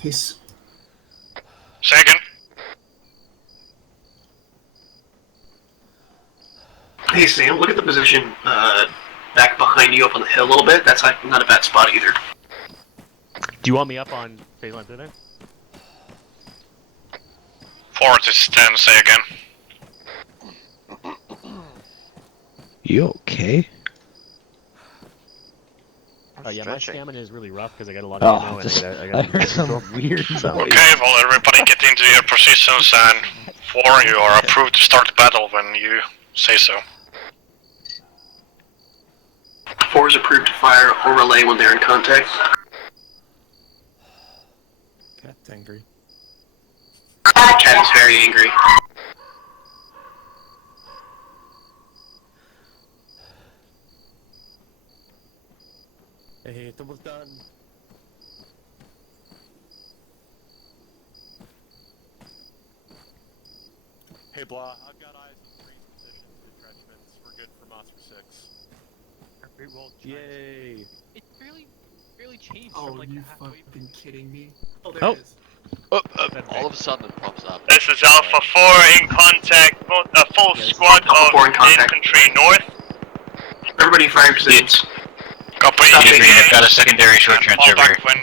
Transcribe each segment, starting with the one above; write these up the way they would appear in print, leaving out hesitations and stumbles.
He's... Second. Hey Sam, look at the position back behind you up on the hill a little bit. That's not a bad spot either. Do you want me up on phase line 3 there? 4 is 10, say again. You okay? Yeah, my stamina is really rough because I got a lot of ammo and I heard some weird noise. Okay, well everybody get into your positions and 4, you are approved to start the battle when you say so. 4 is approved to fire or relay when they're in contact. Cat's angry. Cat is very angry. Hey, it's almost done. Hey, Blah, I've got eyes on 3 positions and entrenchments. We're good for Monster 6. Great roll. Yay! It really changed Oh, from like you halfway. fucking kidding me? Oh, there it is. All of a sudden it pops up. This is Alpha 4 in contact, a full squad of infantry north. Everybody fire positions. Copy. I've got a secondary short trench over here. When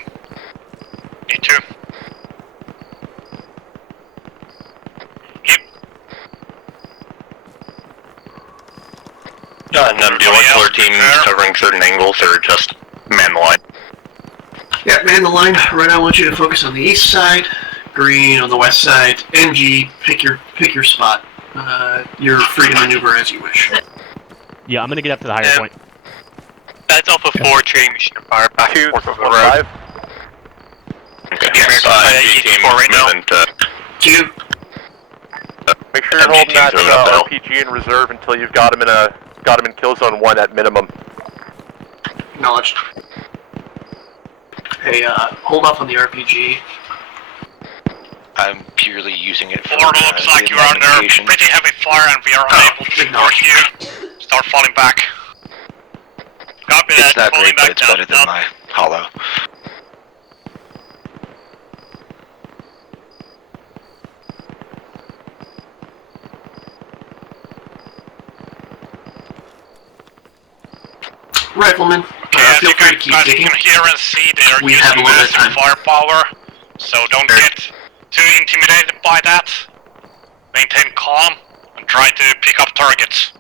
need to. Keep. None. Do you want color teams covering certain angles or just man the line? Yeah, man the line. Right now I want you to focus on the east side, green on the west side, NG, pick your spot. You're free to maneuver as you wish. Yeah, I'm gonna get up to the higher point. That's Alpha 4 training mission to fire back 2 and forth for over the road. 5. Okay, NG team right now. moving to... Q. Make sure you're holding that moving up the hill. RPG in reserve until you've got him in kill zone 1 at minimum. Acknowledged. Hey, hold off on the RPG. I'm purely using it for... Ford looks like you're under pretty heavy fire and we are unable to support you. Start falling back. Copy that, It's not falling great, but back it's down. better than my hollow. Rifleman, As feel you free to keep guys digging. can hear and see, they are We have a using little bit of massive time. firepower, so don't get too intimidated by that. Maintain calm and try to pick up targets.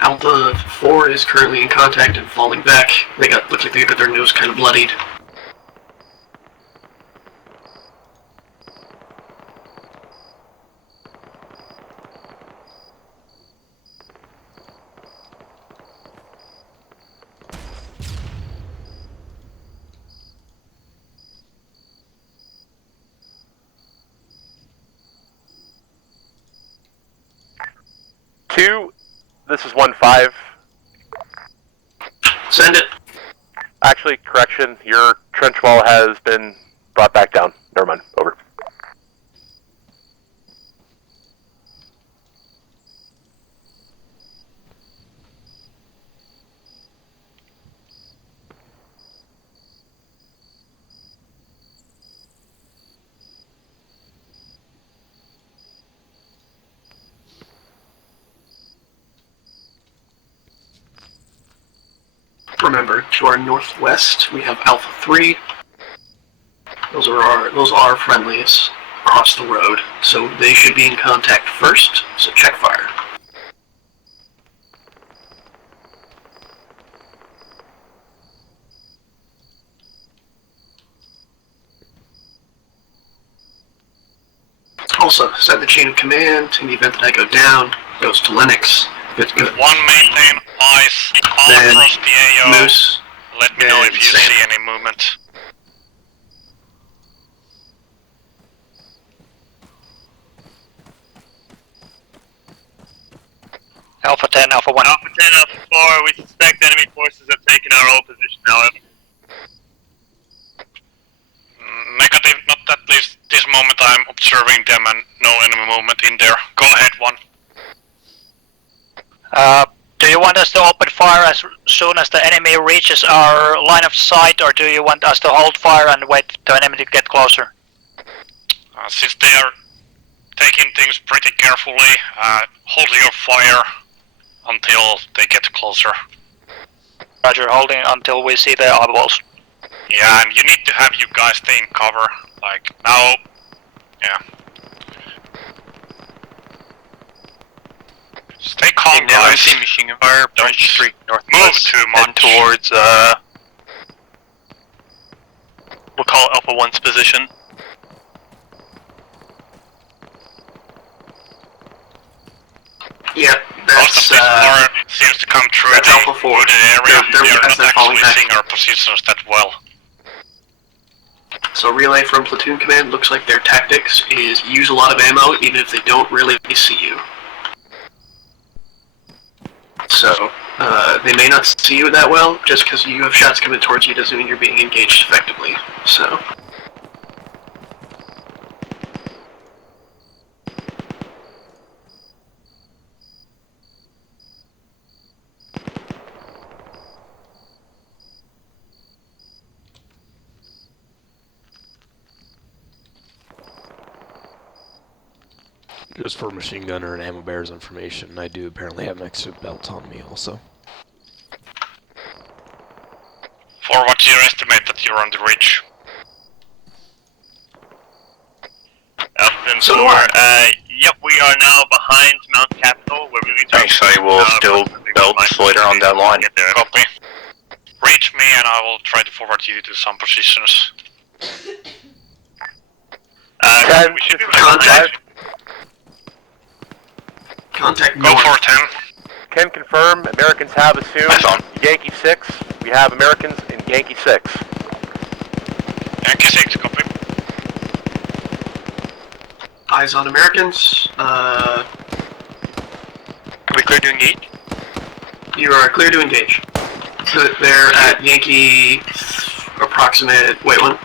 Alpha 4 is currently in contact and falling back. Looks like they got their nose kind of bloodied. This is 1-5. Send it. Actually, correction, your trench wall has been brought back down. Never mind, over. Remember, to our northwest, we have Alpha 3. Those are our friendlies across the road, so they should be in contact first, so check fire. Also, set the chain of command in the event that I go down, goes to Linux. If it's good. 1, maintain eyes all Then across the AO. Moose. Let me know and if you Sam. see any movement. Alpha 10, Alpha 1. Alpha 10, Alpha 4, we suspect enemy forces have taken our old position, however. Negative, not at least this moment I'm observing them and no enemy movement in there. Go ahead, 1. Do you want us to open fire fire as soon as the enemy reaches our line of sight, or do you want us to hold fire and wait for the enemy to get closer? Since they are taking things pretty carefully, hold your fire until they get closer. Roger, holding until we see their eyeballs. Yeah, and you need to have you guys stay in cover. Like, now... Yeah. Stay calm, guys. See machine gun fire, Don't Street move northwest, too much. towards, we'll call it Alpha 1's position. Yeah, that's, seems to come through that's the Alpha 4. wooded area. They're We are as not they're falling actually back. seeing our positions that well. So relay from platoon command looks like their tactics is use a lot of ammo even if they don't really see you. So, they may not see you that well, just because you have shots coming towards you doesn't mean you're being engaged effectively, so... Just for machine gunner and ammo bearers information, I do apparently have an extra belt on me also. For what's your estimate that you're on the ridge? Alpha So 4, do I. yep, we are now behind Mount Capitol, where we return. Actually, we'll still belt later on that line. Copy. Reach me and I will try to forward you to some positions. We should be Contact. Contact Go north. for 10. Can confirm Americans have assumed That's on. Yankee 6. We have Americans in Yankee 6. Yankee 6, copy. Eyes on Americans. Are we clear to engage? You are clear to engage. So they're at Yankee approximate, wait, one.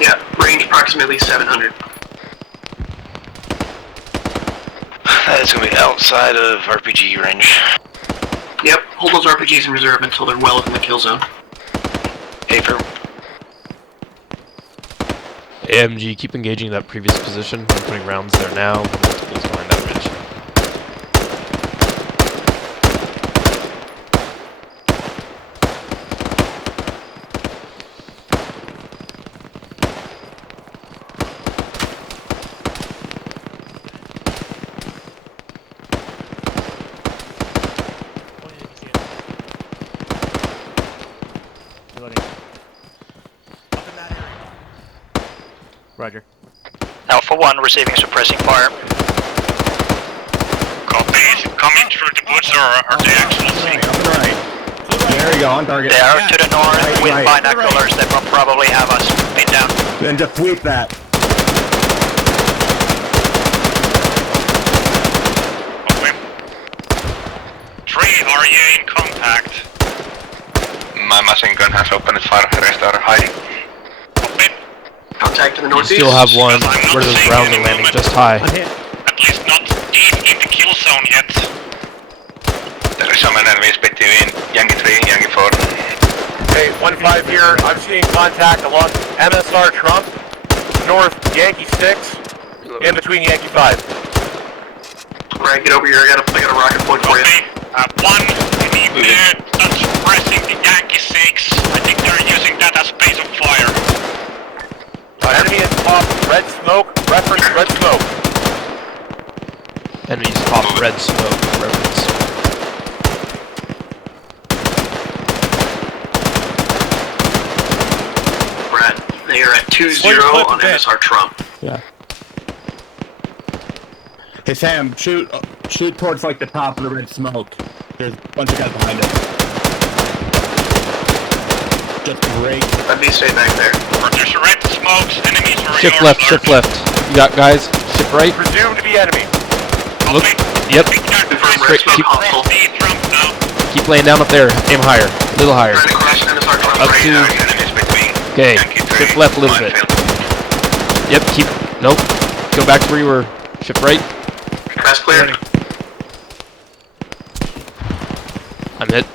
Yeah, range approximately 700. That's gonna be outside of RPG range. Yep, hold those RPGs in reserve until they're well within the kill zone. Paper. AMG, keep engaging that previous position. I'm putting rounds there now. Multiples behind that ridge. Reloading. Up in that area. Roger. Alpha 1 receiving suppressing fire. Copy. Is it coming through the woods or are they actually seeing? There you go, on target. They are to the north with right. binoculars. They will probably have us pinned down. Then just sweep that. Copy. 3, are you in contact? My machine gun has opened its fire, the rest are hiding. Copy. Contact to the You northeast. still have one Because I'm not where those seeing rounds any are landing movement. just high. At least not deep in the kill zone yet. There is some enemies between Yankee 3 and Yankee 4. Okay, 1-5 here. I'm seeing contact along MSR Trump, north Yankee 6, in between Yankee 5. Alright, get over here, I got a rocket point for you. Copy. 1, you need to start suppressing the Yankee 6. I think they're using that as base of fire. Enemy is off red smoke, reference red smoke. Enemies pop red smoke. Reference. Brad, they are at 2-0 on MSR Trump. Yeah. Hey Sam, shoot towards like the top of the red smoke. There's a bunch of guys behind it. Just great. Let me stay back there. There's red smokes, enemies are Shift your left, start. shift left. You got guys. Shift right. Presumed to be enemy. Look. Yep. Confirm red smoke hostile. Trump now. Keep laying down up there. Aim higher. A little higher. Trying to cross MSR Trump Up right to... now. Okay. Shift left a little bit. Yep, keep... Nope. Go back to where you were. Shift right. Pass clear. I'm hit.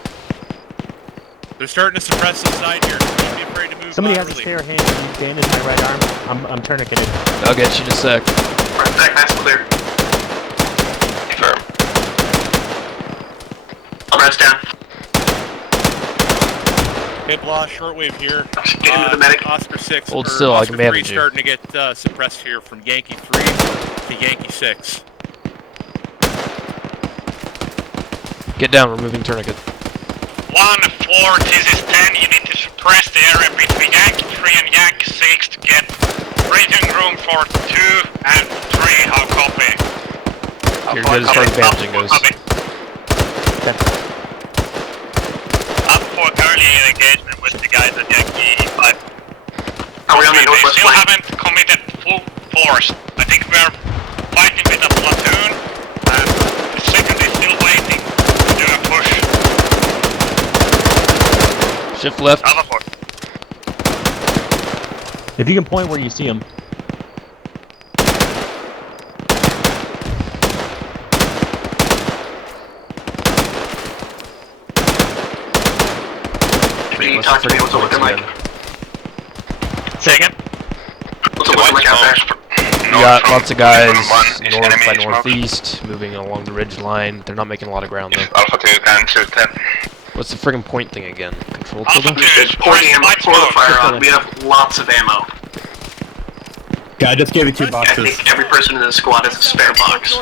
They're starting to suppress the side here. Don't be afraid to move. Somebody has a laterally. spare hand. Can you bandage my right arm? I'm tourniqueted. I'll get you in a sec. Front back, pass clear. Confirm. Red's down. Okay, Blah, shortwave here. Get into the medic. Oscar 6. Hold or still, I Oscar can 3 bandage you. starting to get suppressed here from Yankee 3 to Yankee 6. Get down, removing tourniquet. 1-4, this is 10. You need to suppress the area between Yankee 3 and Yankee 6 to get breathing room for 2 and 3. How copy? You're good as far as bandaging goes. Copy. Up for early engagement with the guys at Yankee 5. Are we on the They northwest still flank? haven't committed full force. I think we are fighting with a platoon, and the second is still waiting to do a push. Shift left. Alpha 4. If you can point where you see him. Can you talk to me? What's it looking like? Second. What's it looking like out there? We got lots of guys north by northeast, moving along the ridge line. They're not making a lot of ground though. Alpha 2 can shoot 10. What's the friggin' point thing again? Control Alpha tilde? 2 is Pointing ammo, light pour the smoke. fire on. We have lots of ammo. Yeah, I just gave you 2 I boxes. think every person in the squad has a spare box.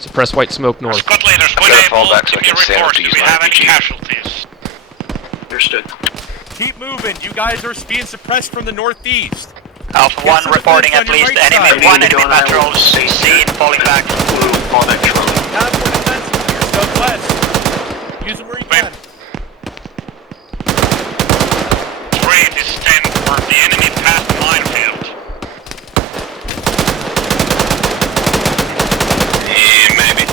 Suppress white smoke north. Squad leaders, when gotta fall able, back so give I me can stand up reports. to Do use we my have any RPG. casualties? Understood. Keep moving. You guys are being suppressed from the northeast. Alpha Get 1 some reporting defense at on your least right enemy side. 1 enemy patrols seen falling back. Blue, fall back Trump. Have more defense to your southwest. Use them where you can. 3, this is 10 for the enemy past the minefield. Yeah, maybe.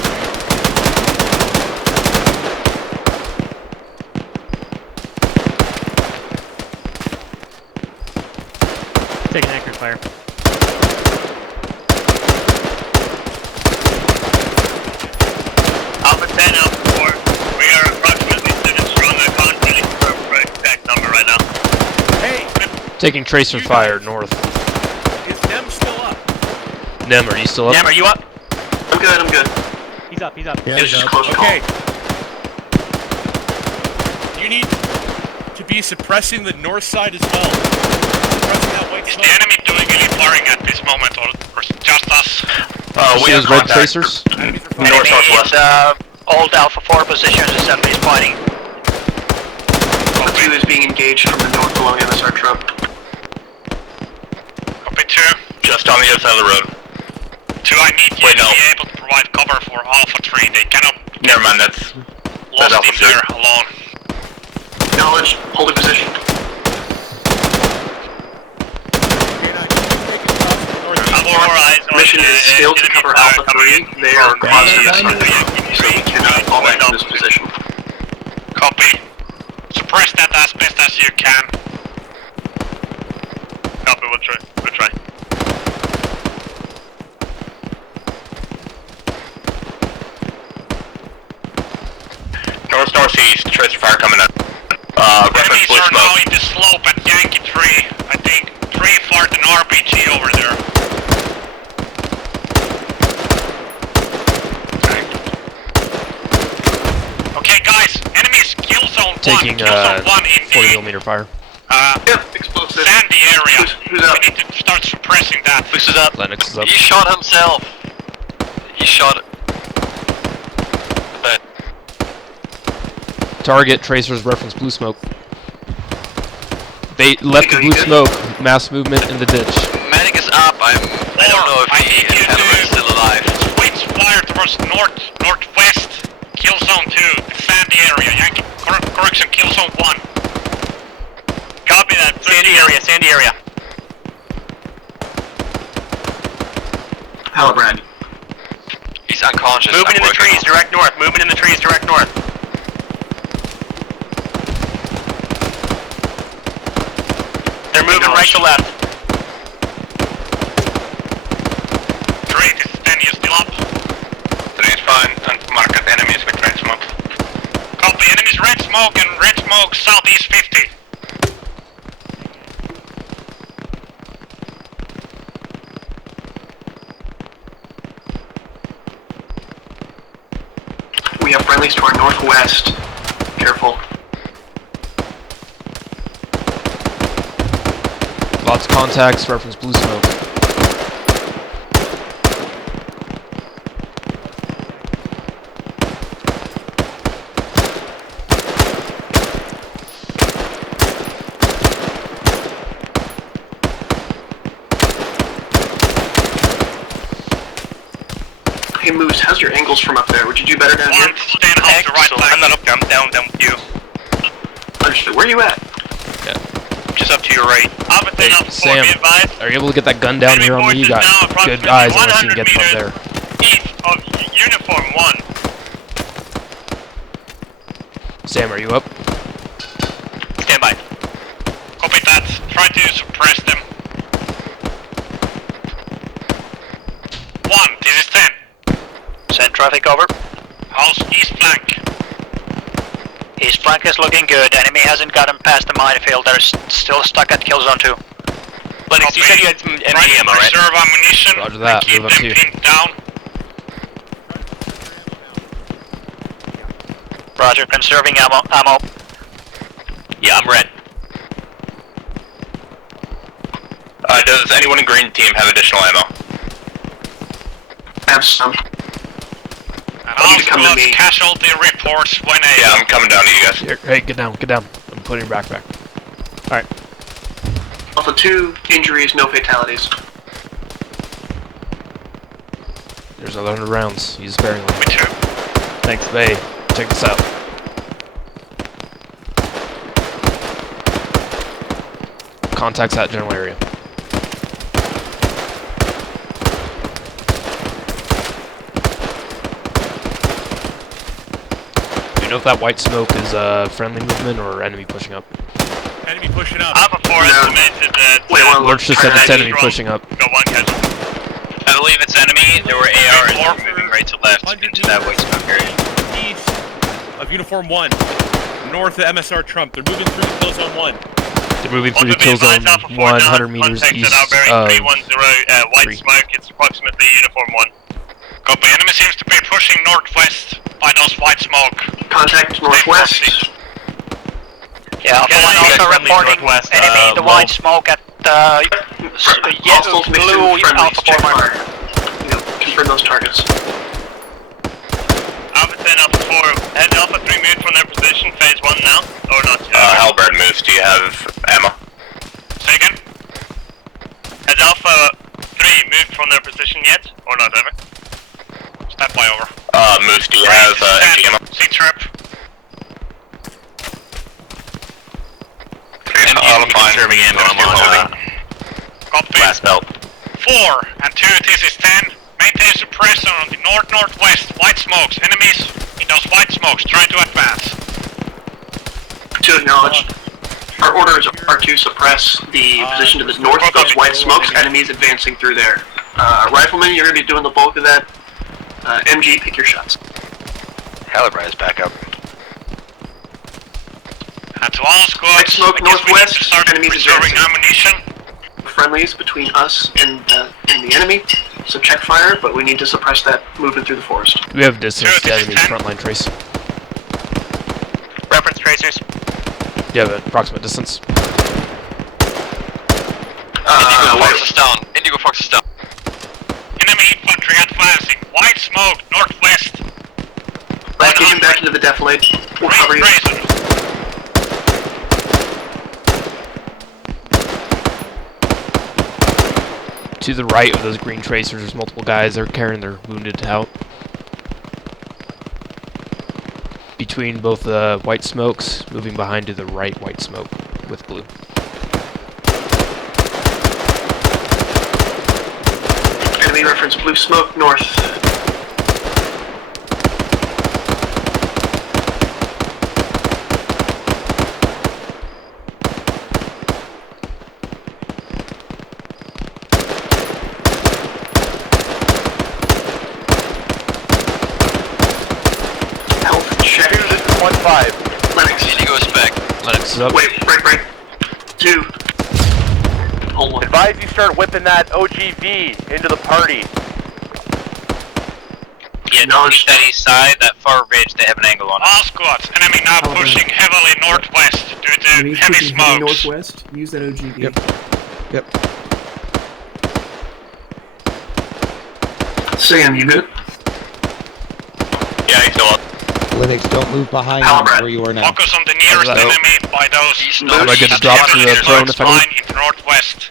Take an anchor fire. Alpha 10, Alpha 4. We are approximately 7 strong. I can't really confirm the exact number right now. Hey, Taking tracer fire north. is them still up? Nem, are you still up? Yam, are you up? I'm good, I'm good. He's up, he's up. Yeah, It's just close call. Okay. You need to be suppressing the north side as well. Suppressing that white Is smoke. the enemy doing any firing at this moment, or just us? We See have those red contact. tracers? Enemies are North, firing. northwest. Old Alpha 4 position is at least fighting. The 2 is being engaged from the north along MSR Trump. Copy 2. Just on the other side of the road. 2, I need you Wait, to no. be able to provide cover for Alpha 3. They cannot Never mind, that's lost Alpha in 2. there alone. Acknowledge, holding position. Okay, now you can take it across the northeast. Alpha 4 eyes on Mission is still to enemy cover fire Alpha coming 3. in. They are crossing this Yankee country, so we 3, cannot fall back in this Alpha. position. Copy. Suppress that as best as you can. Copy, we'll try. We'll try. Northeast, tracer fire coming up. Reference Enemies blue are now smoke. in the slope at Yankee 3. I think 3 fired an RPG over there. Okay, guys, enemies kill zone 1. Taking Kill zone 1 in 40mm fire. Yep, explosive. sandy area. Who's up? We need to start suppressing that. This is up. Lennox is up. He shot himself. He shot it. Target tracers reference blue smoke. Left of blue smoke. Mass movement in the ditch. Medic is up. I don't know if I he need you is still alive. Switch fire towards northwest. Kill zone 2, the sandy area. Yankee, correction, kill zone 1. Copy that. Sandy area. Halbrand. He's unconscious. Movement in the trees, direct north. Movement in the trees, direct north. They're moving right to left. 3, this is 10, you still up? 3 is fine, and mark at enemies with red smoke. Copy, enemies red smoke and red smoke southeast 50. We have friendlies to our northwest. Careful. Lots of contacts, reference blue smoke. Hey Moose, how's your angles from up there? Would you do better down here? Stand off the right flank. I'm not up, I'm down with you. Understood. Where are you at? Just up to your right. Alpha 10, Alpha 4, Sam, be advised. are you able to get that gun down Enemy here on me? You forces now got good approximately eyes unless you can 100 get them up there. East of uniform 1. Sam, are you up? Stand by. Copy that. Try to suppress them. 1, this is 10. Send traffic over. House east flank. East flank is looking good. Enemy hasn't gotten past the minefield. They're still stuck at kill zone 2. Lennox, you said you had some enemy ammo, right? Reserve ammunition. Roger that, Keep move up them to you. pinned down. Roger, conserving ammo. Yeah, I'm red. Does anyone in green team have additional ammo? I have some. And You need to come to also me. casualty reports when Yeah, I'm coming down to you guys. Here, hey, get down, get down. I'm putting your backpack. Alright. Alpha 2, injuries, no fatalities. There's another 100 rounds. Use sparingly. Me too. Thanks, Bay. Check this out. Contacts that general area. Do you know if that white smoke is friendly movement or enemy pushing up? Enemy pushing up. Alpha 4 estimated that. Wait, one Lurch just said it's enemy pushing up. Got one casualty. I believe it's enemy. There were ARs that were moving right to left into that white smoke area. East of uniform 1. North of MSR Trump. They're moving through kill zone 1. They're moving through the kill zone 100 meters east of 310 white 3. smoke. It's approximately uniform 1. Copy. Enemy seems to be pushing northwest by those white smoke. Contact northwest. Yeah, Alpha 1 also reporting enemy in the white smoke at Hostiles mixed in blue with friendlies. Alpha 4 Check marker. fire. Confirm those targets. Alpha 10, Alpha 4. Has Alpha 3 moved from their position? Phase 1 now? Or not yet? Halberd moves. Do you have ammo? Second. Has Alpha 3 moved from their position yet? Or not ever? Step by over. Moose, do you have empty ammo? C-trap. I'll find serving ammo. I'm holding. Copy. Last belt. 4 and 2, this is 10. Maintain suppressor on the north-northwest. White smokes. Enemies in those white smokes. Try to advance. To acknowledge. Our orders are to suppress the position to the north of those white smokes, enemies advancing through there. Rifleman, you're going to be doing the bulk of that. MG, pick your shots. Halberd is back up. And to all squads, White smoke I guess we need northwest, to start enemies reserving advancing. ammunition. Friendlies between us and the enemy, so check fire, but we need to suppress that movement through the forest. We have distance to Sure, this is enemy's 10. frontline trace. Reference tracers. You have an approximate distance. Fox is down. Indigo Fox is down. Enemy infantry advancing. White smoke, northwest. Getting back into the defilade. We'll cover you. To the right of those green tracers, there's multiple guys. They're carrying their wounded out. Between both the white smokes, moving behind to the right white smoke with blue. Enemy reference blue smoke north. Gas is up. Wait, break. 2. Hold 1. Advise you start whipping that OGV into the party. Yeah, Acknowledge east that east side, that far ridge, they have an angle on it. All squads, enemy now pushing heavily northwest due to heavy smokes. Northwest. Use that OGV. Yep. Sam, you good? Yeah, he's still up. Linux, don't move behind Halberd. where you are now. Focus on the nearest Alright. enemy by those east Am I good to drop to the prone if I need? line into northwest.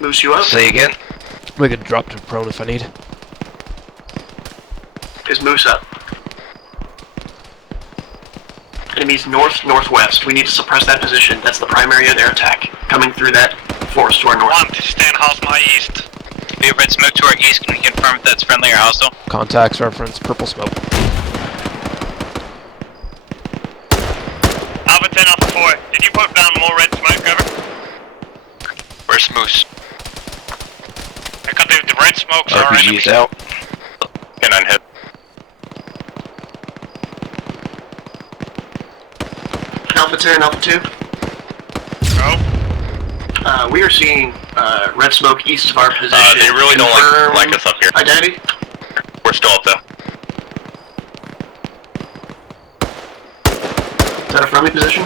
Moose you up? Say again? We could drop to prone if I need. Is Moose up? Enemies northwest. We need to suppress that position. That's the primary of their attack. Coming through that forest to our north. 1 to stand house my east. We have red smoke to our east. Can we confirm if that's friendly or hostile? Contacts reference purple smoke. Alpha 10, Alpha 4. Did you put down more red smoke, over? Where's Moose? I got the red smokes are enemies. RPG's out. Canine hit. Alpha 10, Alpha 2. Go. We are seeing red smoke east of our position. They really don't Confirm like us up here. Identity? We're still up though. Is that a friendly position?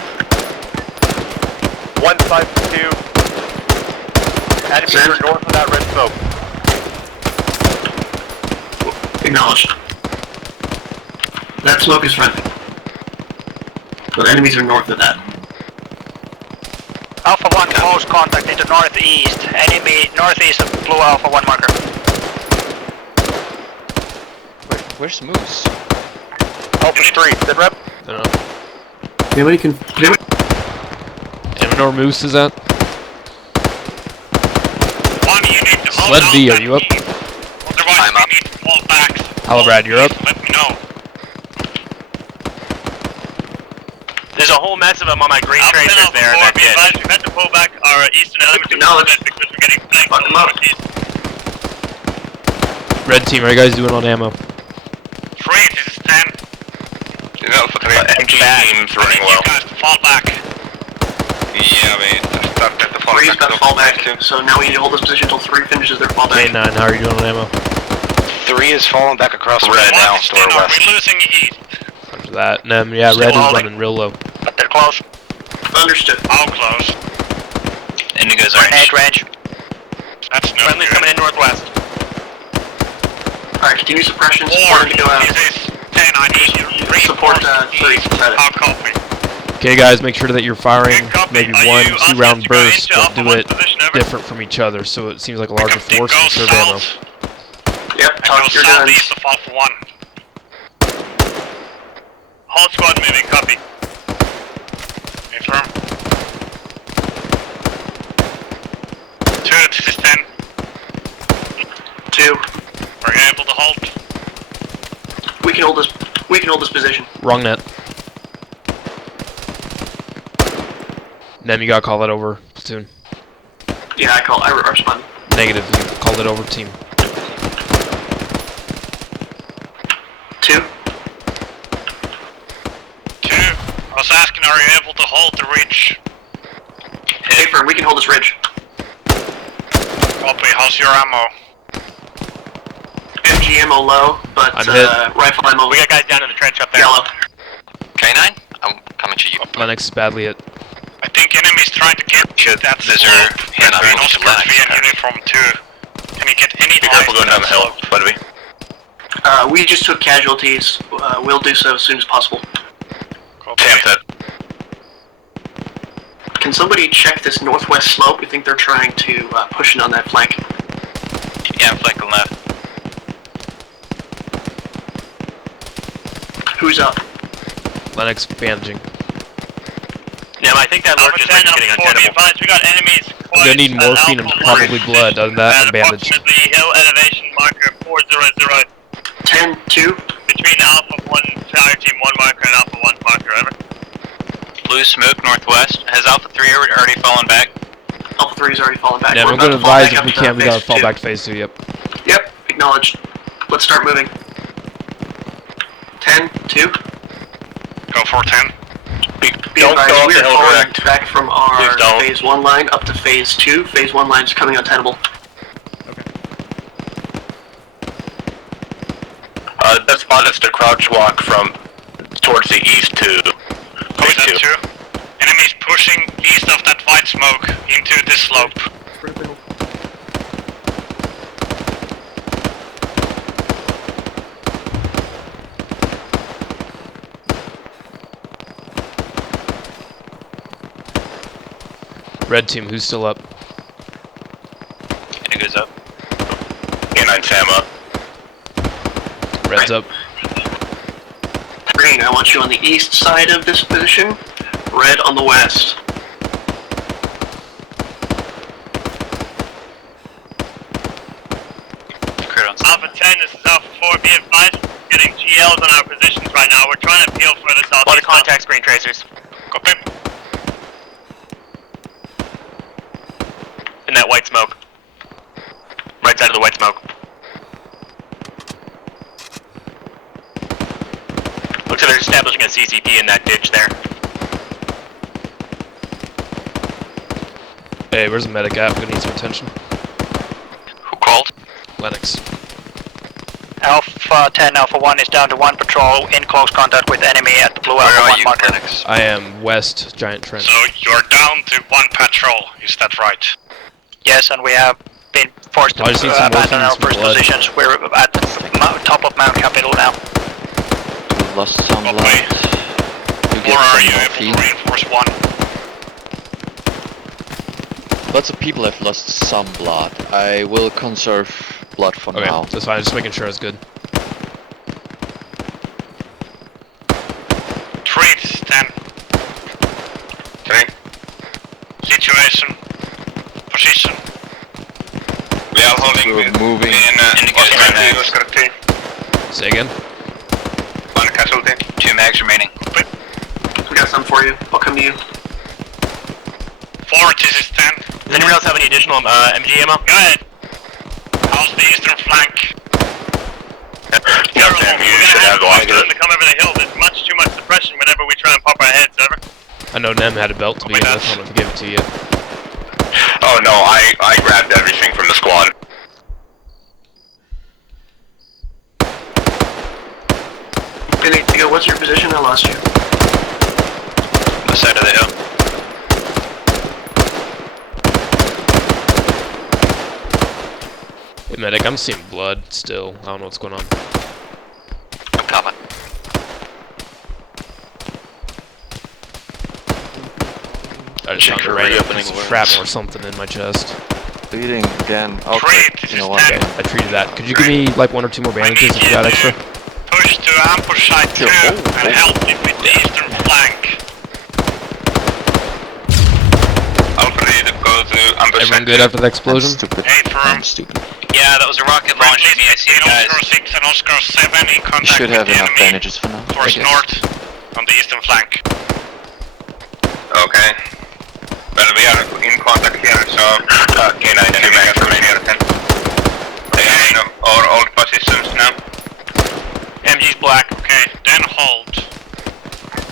152. Enemies Sam? are north of that red smoke. Acknowledged. That smoke is friendly. But enemies are north of that. Alpha 1 close contact into northeast. Enemy northeast of blue Alpha 1 marker. Where's Moose? Alpha 3, sit rep. I don't know. Anybody can. Eminor Moose is at. 1, you need to hold Sled out B, that are you up? lead. Otherwise, I'm we up. need to fall back. Halbrad, you're up? Let me know. There's a whole mess of them on my green Alpha 10, tracers Alpha there. 4, That's be it. advised, we've had to pull back our eastern element Acknowledged. because we're getting flanked Fuck from them up. northeast. Red team, how are you guys doing on ammo? 3, this is 10. Alpha 3 MG team's running well. You guys to fall back. Yeah, we started to fall 3 is back. about to fall back, so now we need to hold this position until 3 finishes their fallback. K9, how are you doing on ammo? 3 is falling back across Red red now, is to our still west. we're losing east. After that, and then, yeah, Still red is holding. running real low. But they're close. Understood. All close. Indigo's orange. Range. That's no Friendly's good. coming in northwest. Alright, continue suppression. 4, Support to go out. this is 10, I need you to Support, reinforce 3. east. Got it. I'll copy. Okay guys, make sure that you're firing Okay, copy. maybe Are 1, you 2 round authorized to go bursts, into but Alpha do 1 it position, over? different from each other, so it seems like a larger Copy, force go to conserve ammo. south. Yep, And talk go to your guns. southeast of Alpha 1. Whole squad moving, copy. Confirm. 2, this is 10. 2. Are you able to hold? We can hold this position. Wrong net. Nem, you gotta call that over, platoon. Yeah, I respond. Negative, you called it over, team. 2. 2. I was asking, are you able to hold the ridge? Hey, firm, we can hold this ridge. Copy, how's your ammo? MG ammo low, but I'm hit. rifle ammo We got guys down in the trench up there. yellow. K9? I'm coming to you. Lennox is badly hit. I think enemies trying to get that There's slope your hand on between me, Oscar Lennox. 3 and Uniform 2. Can you get any Be eyes careful on going down that the hill, slope? Buddy. We just took casualties. We'll do so as soon as possible. Copy. Sam's hit. Can somebody check this northwest slope? We think they're trying to push in on that flank. Yeah, I'm flanking left. Who's up? Lennox bandaging. Yeah, I think that lurch is like getting untenable. We got enemies. I'm gonna need morphine and probably blood. Other than that, I'm bandaged. Approximately hill elevation marker 400. 10-2. Between Alpha 1, Tower Team 1 marker and Alpha 1 marker, over. Blue smoke northwest. Has Alpha 3 already fallen back? Alpha 3's already fallen back. Yeah, We're we're about gonna to fall advise back if we up to can, we gotta phase fall 2. back to phase 2, yep. Yep, acknowledged. Let's start moving. 10-2. Go for 10. Be advised, we are falling back from our phase 1 line up to phase 2. Phase 1 line is coming untenable. That spot is the crouch walk from towards the east to phase 2. Enemies pushing east of that white smoke into this slope. Red team, who's still up? Indigo's up. K9 Sam up. Red's up. Green, I want you on the east side of this position. Red on the west. Alpha 10, this is Alpha 4, be advised. Getting GLs on our positions right now. We're trying to peel further south. What are contact screen tracers? Copy. In that white smoke. Right side of the white smoke. Looks like they're establishing a CCP in that ditch there. Hey, where's the medic at? We're gonna need some attention. Who called? Lennox. Alpha 10, Alpha 1 is down to 1 patrol in close contact with enemy at the blue Alpha 1 marker. I am west Giant Trench. So you're down to 1 patrol, is that right? Yes, and we have been forced to I just need some abandon our morphine, some first blood. positions. We're at the top of Mount Capitol now. We lost some blood. You get Where are some you? morphine. Reinforce 1. Lots of people have lost some blood. I will conserve blood for Okay, now. that's fine. Just making sure it's good. Treats 10. 3. Situation. Position. We are holding We're moving. Oscar 2. Say again. 1 casualty. 2 mags remaining. We got some for you. I'll come to you. 4, this is 10. Does anyone else have any additional MG ammo? Go ahead. How's the eastern flank? Terrible. Sam, you We're should gonna have the have one to come over the hill. There's much too much suppression whenever we try and pop our heads over. I know Nem had a belt to begin with. I don't know if he gave it to you yet. Oh no, I grabbed everything from the squad. Indigo, what's your position? I lost you. The side of the hill. Hey, medic, I'm seeing blood still. I don't know what's going on. I'm coming. I just found a random piece of shrapnel or something in my chest. Bleeding again. Okay, Treat, you know what? Okay, I treated that. Could you give me like 1 or 2 more bandages if you got extra? Push to ambush side 2 and help me with the eastern flank. Alpha ready to go to ambush. Everyone good after the I'm explosion? stupid. Hey, firm. I'm stupid. Yeah, that was a rocket launch. Friendly I see in guys. Oscar 6 and Oscar 7 in You contact should with have the enough enemy bandages for now. I towards guess. north on the eastern flank. Okay. Well, we are in contact here, so K9 2 mags remaining. They know our old positions now. MG's black. Okay, then hold.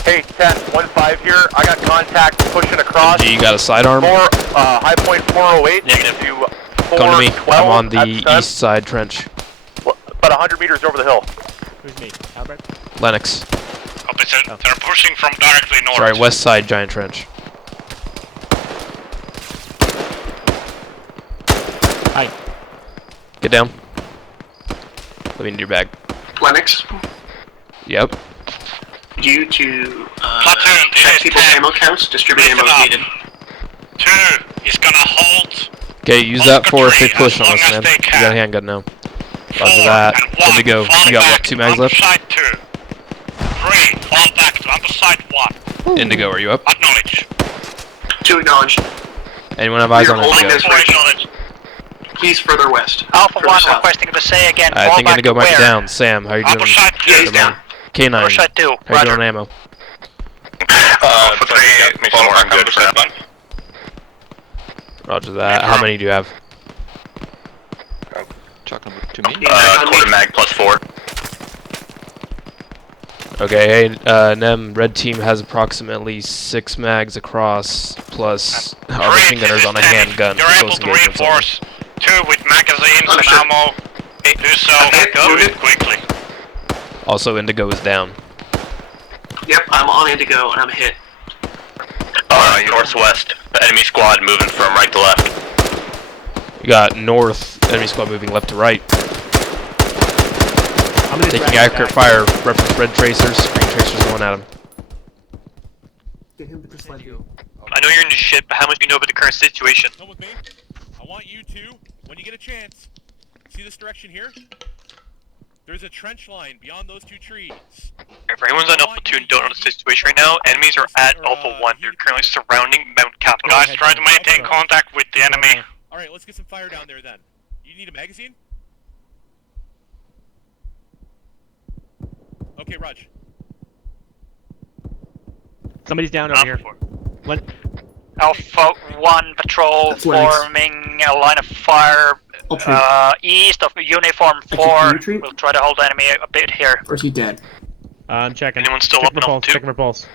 Hey, 10, 1-5 here. I got contact pushing across. Do you got a sidearm? High point 408. Negative. To Come to me. 412 I'm on at the sun. east side trench. About 100 meters over the hill. Who's me? Albert? Lennox. Opposite. They're pushing from directly north. Sorry, west side Giant Trench. Hi. Get down. Let me into your bag. Lennox, Yep. you to Platoon, check this is people's 10. ammo counts, distribute Listen ammo as up. needed. 2 is gonna hold. Okay, use that for if they Oscar push three, on as us, long man. as You they got a can. handgun now. 4 Roger that. and 1. Let me go. Fall You got what, back 2 mags to left? Side 2. 3. Fall back to amperside 1. Indigo, are you up? Acknowledge. 2 acknowledged. Anyone have eyes We are on holding Indigo? this 4 acknowledge. He's further west. Alpha Further 1 south. requesting to say again, I fall think back Indigo to might be where? down. Sam, how are you doing? Amperside 2. Yeah, he's down. K9. Amperside 2, How you roger. doing on ammo? For 3, fall back good for that one. Roger that. How many do you have? Talking to me? Back on me. Quarter mag plus 4. Okay, hey, Nem, red team has approximately 6 mags across, plus our machine gunners on a handgun. You're able to reinforce 2 with magazines and ammo. Do so quickly. Also, Indigo is down. Yep, I'm on Indigo and I'm hit. Northwest. The enemy squad moving from right to left. You got north, enemy squad moving left to right. I'm gonna Taking accurate fire, reference red tracers, green tracers going at him. Get him with the sled. I know you're in the shit, but how much do you know about the current situation? Come with me. I want you to, when you get a chance, see this direction here? There's a trench line beyond those 2 trees. If everyone's on Alpha 2 and don't know the situation right now, enemies are at Alpha 1. They're currently surrounding Mount Capital. Guys, try to maintain contact with the enemy. Alright, let's get some fire down there then. You need a magazine? Okay, Raj. Somebody's down over here. What? Alpha 1 patrol That's Lennox. forming a line of fire east of uniform 4. We'll try to hold the enemy a bit here. Or is he dead? I'm checking. Anyone still Check up my in pulse, Alpha 2? check my pulse.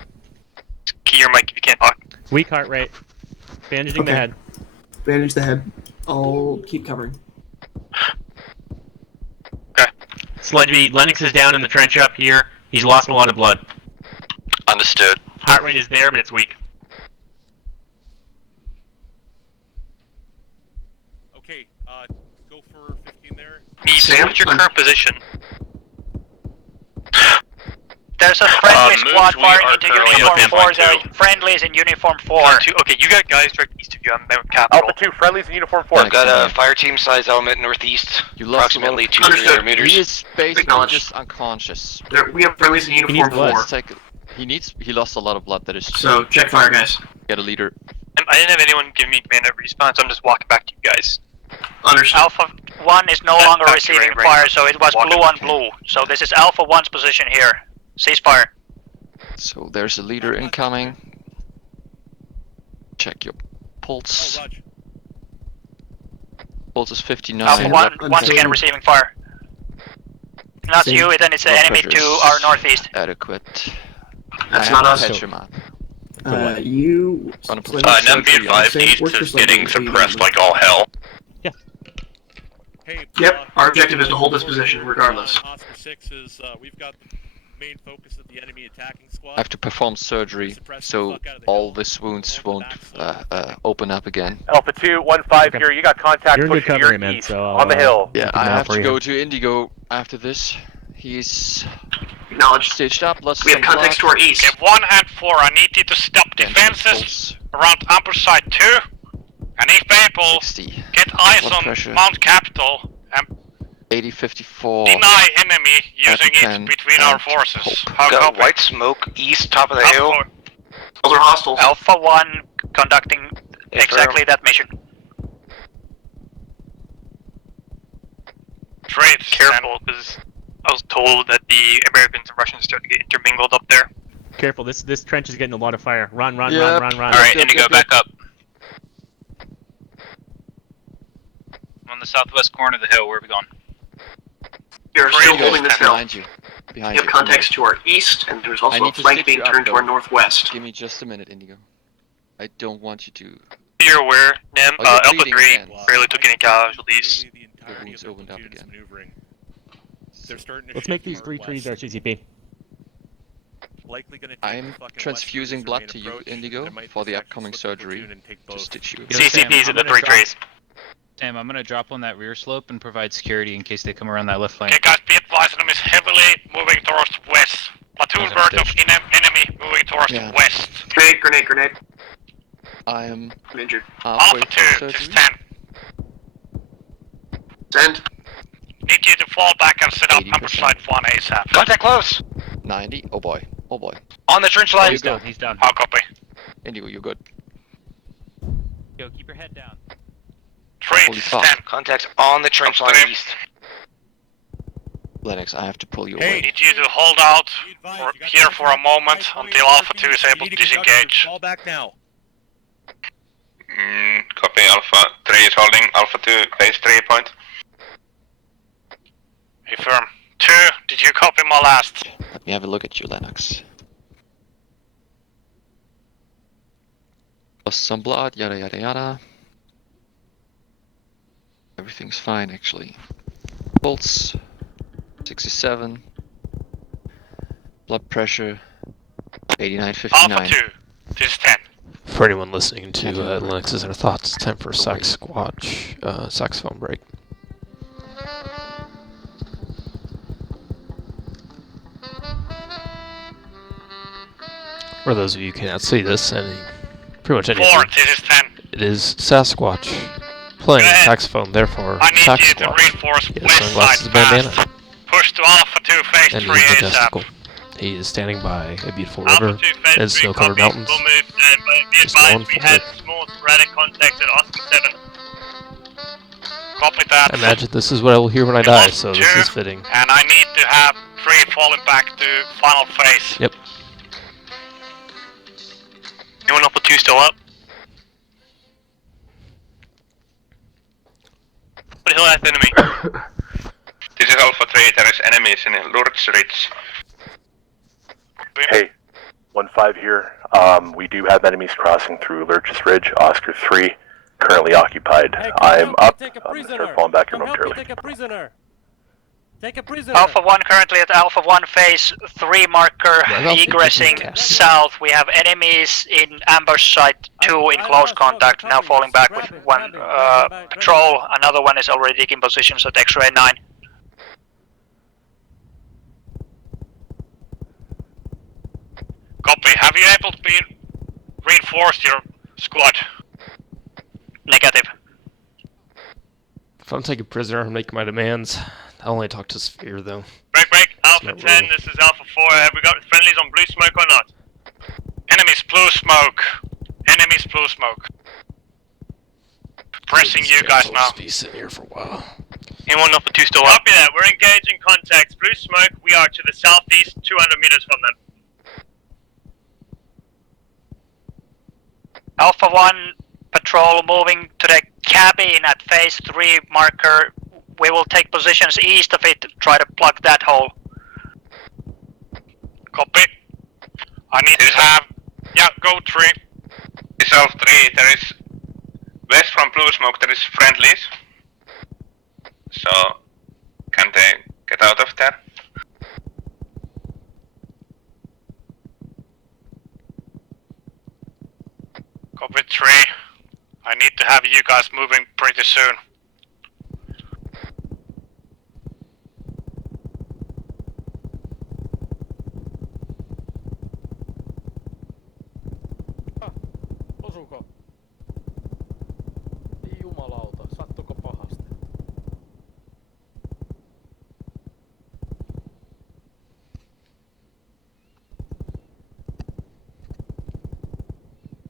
Key your mic if you can't talk. Weak heart rate. Bandaging the head. Bandage the head. I'll keep covering. Okay. Lennox is down in the trench up here. He's lost a lot of blood. Understood. Heart rate is there, but it's weak. Okay, go for 15 there. Sam, what's your current position? There's a friendly squad we firing are into currently uniform on 4. standby The friendlies in uniform 4. Okay, you got guys directly east of you on Mount Capital. Alpha 2, friendlies in uniform 4. Got a fire team size element northeast. You lost approximately a lot of- 200 meters. He is basically Acknowledged. just unconscious. We have friendlies in uniform blood. 4. He lost a lot of blood, that is So, check fire, guys. Get a leader. I didn't have anyone give me command at response, so I'm just walking back to you guys. Understood. Alpha 1 is no longer that's receiving right, fire, so it was Walk blue it. on blue. So this is Alpha 1's position here. Ceasefire. So there's a leader incoming. Check your pulse. Oh, Raj. Pulse is 59. Alpha 1, I'm once again saying- receiving fire. Not Same. you, then it's the Blood enemy pressure to is our northeast. Adequate. That's I not have us. a patcher map. You... Gonna put- Lennox, Nem, be advised, say- east work for is sled getting so you suppressed don't- like all hell. Hey, Yep, our objective is to hold this position regardless. Oscar 6 is, we've got the main focus of the enemy attacking squad. I have to perform surgery, so all these wounds won't open up again. Alpha 2, 1-5 here. You got contact You're in good pushing cover, your man, east so on the hill. Yeah, keep I an eye have for to you. go to Indigo after this. He's Acknowledged. staged up. Let's We have context to our east. Okay, 1 and 4, I need you to stop Then defenses pulse around Amperside 2. And if able, 60. get eyes Blood on pressure. Mount Capital and 80-54. deny enemy using Atican it between our and forces. Hope. How Got copy? white smoke east, top of the Alpha hill. 4. Those are hostiles. Alpha 1 conducting exactly that mission. Trade careful, because I was told that the Americans and Russians started to get intermingled up there. Careful, this trench is getting a lot of fire. Run, run, Yep. run, run, run. Alright, Yep, Indigo, yep, back up. On the southwest corner of the hill, where are we going? We are still Indigo, holding this hill. behind you. We Behind have you. context to our east, and there's I also a need to flank stitch being you up, turned to our though. northwest. Give me just a minute, Indigo. I don't want you to. You're aware, Nem, Oh, you're Alpha bleeding 3 again. barely took any casualties. Literally the entirety wounds of the opened up platoon's again. maneuvering. They're starting to Let's shoot make from these our 3 trees our west. CCP. Likely gonna take I'm the fucking transfusing western blood main to you, approach. Indigo, There might for be the sections upcoming slip the surgery platoon and take to both. stitch you. CCP's in the 3 trees. Sam, I'm gonna drop on that rear slope and provide security in case they come around that left flank. Okay, guys, be advised, enemy is heavily moving towards west. Platoon Those are bird of stitched. enemy moving towards Yeah. west. Grenade, grenade, grenade. I am I'm injured. halfway Alpha through 2, this is surgery. 10. Send. Need you to fall back and set up 80%. Amperside 1 ASAP. Contact close! 90. Oh boy. Oh boy. On the trench line! He's down. He's down. How copy? Indigo, you're good. Yo, keep your head down. 3, Holy this is fuck. 10. Contacts on the trench line Upstream. east. Lennox, I have to pull you Hey, away. Need you to hold out Be advised, for, you got here for a contact moment with until Alpha 2 is You able need to conduct disengage. Fall back now. Copy, Alpha 3 is holding. Alpha 2, base 3 point. Affirm. 2, 2, did you copy my last? Let me have a look at you, Lennox. Lost some blood, yada yada yada. Everything's fine actually. Pulse 67. Blood pressure 8959. Alpha 2, this is 10. For anyone listening to Linux's Inner Thoughts, it's time for a saxophone break. For those of you who cannot see this, and pretty much any 4, this is 10. it is Sasquatch playing saxophone, therefore I need you to Sasquatch. reinforce He has west sunglasses side and bandana, fast. Push to Alpha 2, phase and 3 he's ASAP. majestical. He is standing by a beautiful Alpha river 2, phase and 3 snow-covered copy. mountains. We'll move, be Just going advised we for had it. small sporadic contact at Oscar 7. Copy that. I imagine this is what I will hear when I die, so this is fitting. And I need to have 3 falling back to final phase. Yep. Anyone up with 2 still up? What the hell is enemy? This is Alpha 3, there is enemies in Lourdes Ridge. Hey, 1-5 here. We do have enemies crossing through Lurch's Ridge, Oscar 3, currently occupied. I'm up. They're falling back in momentarily. Take a prisoner. Alpha 1 currently at Alpha 1 phase 3 marker, egressing south. We have enemies in ambush site 2 in close contact, now falling back with 1 patrol. Another one is already taking positions at X-ray 9. Copy. Have you able to reinforce your squad? Negative. If I'm taking prisoner, I'm making my demands. I only talk to Sphere, though. Break. Alpha 10, this is Alpha 4. Have we got friendlies on blue smoke or not? Enemies blue smoke. Enemies blue smoke. Pressing you guys now. Be sitting here for a while. Anyone up with 2 still up? Copy that. We're engaging contacts. Blue smoke. We are to the southeast, 200 meters from them. Alpha 1 patrol moving to the cabin at phase 3 marker. We will take positions east of it, try to plug that hole. Copy. I need to have... Yeah, go 3. This is Alpha 3, there is... West from Blue Smoke there is friendlies. So... Can they get out of there? Copy 3. I need to have you guys moving pretty soon. Osuuko? Jumalauta, sattuko pahasti?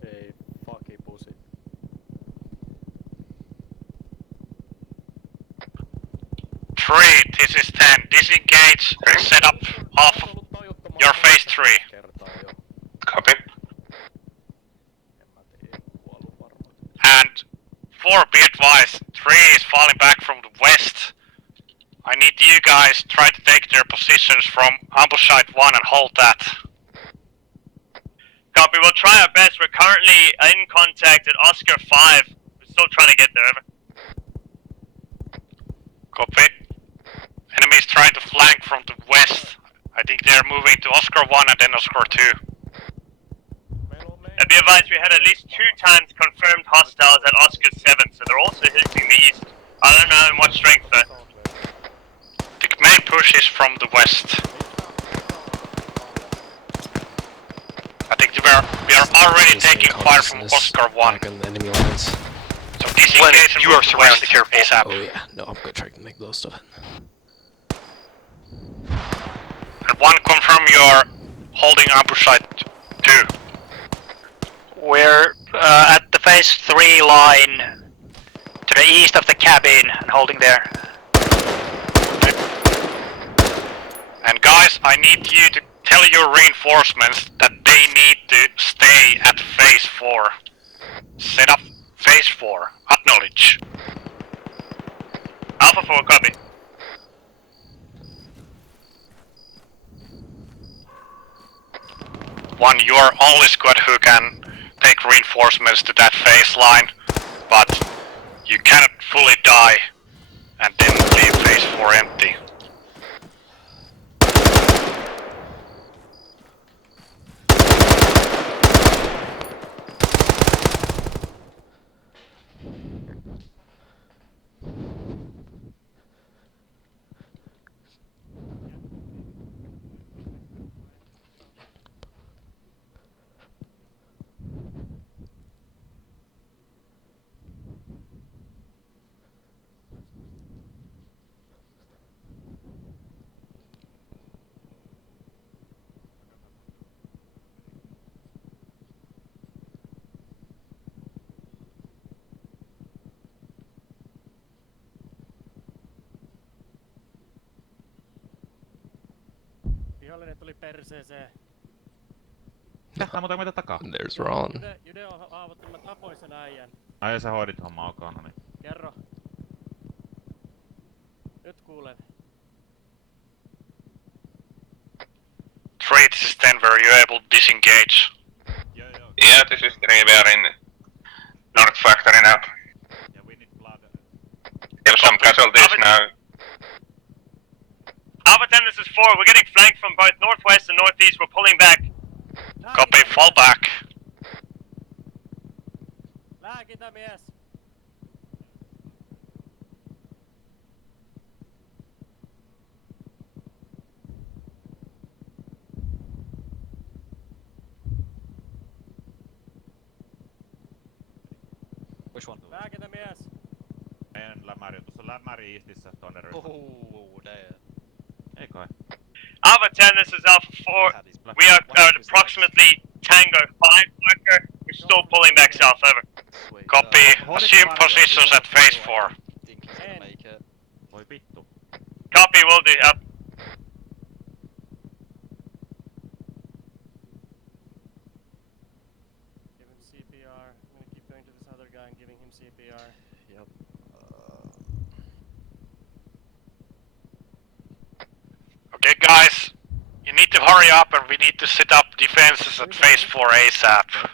Ei, fucking pussy. This is 10. Disengage and set up off your phase 3. Copy. And 4, be advised, 3 is falling back from the west. I need you guys try to take their positions from ambush site 1 and hold that. Copy, we'll try our best. We're currently in contact at Oscar 5. We're still trying to get there, over. Copy. Enemies trying to flank from the west. I think they're moving to Oscar 1 and then Oscar 2. And be advised, we had at least 2 times confirmed hostiles at Oscar 7, so they're also hitting the east. I don't know in what strength though. The main push is from the west. I think we are already taking fire from Oscar 1. Back on the enemy lines. So disengage and you are surrounded, careful. ASAP. Oh yeah, no, I'm gonna try to make most of it. And 1, confirm you're holding ambush site 2. We're at the phase 3 line to the east of the cabin and holding there. And guys, I need you to tell your reinforcements that they need to stay at phase 4. Set up phase 4. Acknowledge. Alpha 4, copy. 1, you are only squad who can take reinforcements to that phase line, but you cannot fully die and then leave phase 4 empty. Vihollinen tuli perseeseen. There's Ron. Jude on haavoittunut, mä tapoin sen äijän. Ai sä hoidit hommaa, ok, no niin. Kerro. Nyt kuulen. 3, this is Denver, are you able to disengage? Yeah, this is 3, we are in North Factory now. Yeah, we need blood. Have some casualties now. Alpha 10, this is 4. We're getting flanked from both northwest and northeast. We're pulling back. Copy, fall back. Lääkitä mies. Which one? Lääkitä mies. Meidän lämäri on tuossa lämäri istissä tuonne ryhmään. Oh, damn. Ei kai. Alpha 10, this is Alpha 4. We are at approximately Tango 5 marker. We're still pulling back south, over. Copy, assume positions at phase 4. Think he's gonna make it. Voi vittu. Copy, will do, up. Give him CPR. I'm gonna keep going to this other guy and giving him CPR. Yep. Okay guys, you need to hurry up and we need to set up defenses at phase 4 ASAP.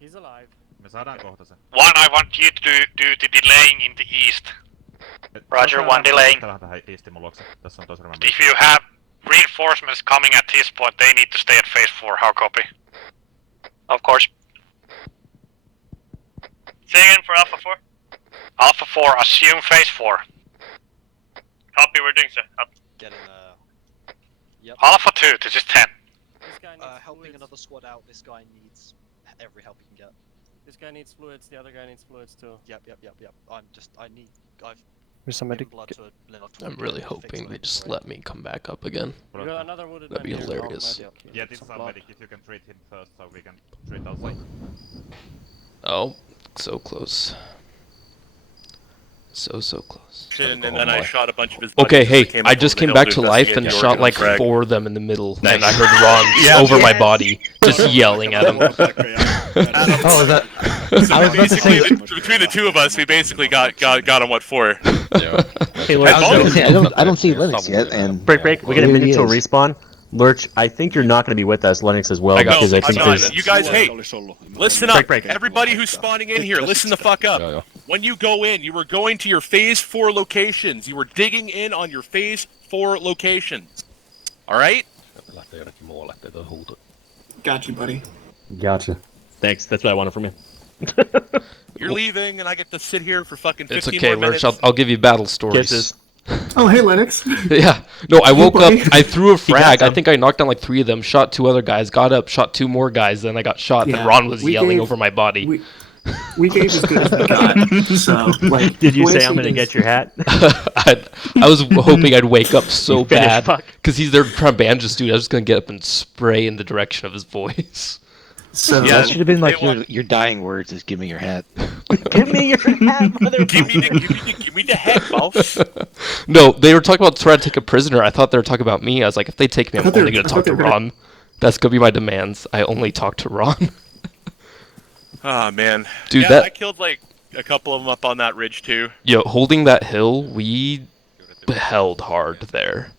He's alive. Me saadaan kohta se. 1, I want you to do the delaying in the east. Roger, 1 delaying. Tähän isti mun luokse. Tässä on toisen ryhmän. If you have reinforcements coming at this point, they need to stay at phase 4. How copy? Of course. Say again for Alpha 4. Alpha 4, assume phase 4. Copy, we're doing so. Up. Getting Yep. Alpha 2, this is 10. This guy needs helping fluids. another squad out. This guy needs every help he can get. This guy needs fluids, the other guy needs fluids too. Yep. I've somebody blood to enough to I'm really hoping they just let me come back up again. We got another wounded That'd be man here. hilarious. Yeah, this is our medic. If you can treat him first, so we can treat outside. Oh, so close. So close. And then I shot a bunch of his Okay, buddies as hey, they came I up just over the came hill back to to life investigate and the shot organ like frag. 4 of them in the middle, Nice. and I heard Ron over my body, just yelling at him. Oh, is that? So I was about to say. between the two of us, we basically got on what for. Hey, Lurch, I was gonna say I don't see Linux yet, and break. We got a here he minute till is. respawn. Lurch, I think you're not going to be with us, Linux, as well, No, because I I'm think not. there's. You guys, hey, listen up. Break. Everybody who's spawning in here, listen the fuck up. When you go in, you were going to your phase 4 locations. You were digging in on your phase 4 locations. Alright? Got you, buddy. Gotcha. Thanks. That's what I wanted from you. You're leaving, and I get to sit here for fucking 15 It's okay, more minutes. Lurch. I'll give you battle stories. Kisses. Oh, hey, Lennox. Yeah. No, I woke up, buddy. I threw a frag, I some. think I knocked down like 3 of them, shot 2 other guys, got up, shot 2 more guys, then I got shot, Yeah, then Ron was we yelling gave- over my body. We gave as good as we got. So, like, Did you say Lance I'm going to is- get your hat? I was hoping I'd wake up so You finished, bad, fuck. because he's there trying to bandage this dude, I was just going to get up and spray in the direction of his voice. So that should have been like they your dying words is give me your hat. Give me your hat, motherfucker. Give me the head, boss. No, they were talking about trying to take a prisoner, I thought they were talking about me, I was like, if they take me, I'm only going to talk to Ron. That's going to be my demands, I only talk to Ron. Ah, man. Dude, yeah, that- I killed like a couple of them up on that ridge too. Yo, holding that hill, we held hard there.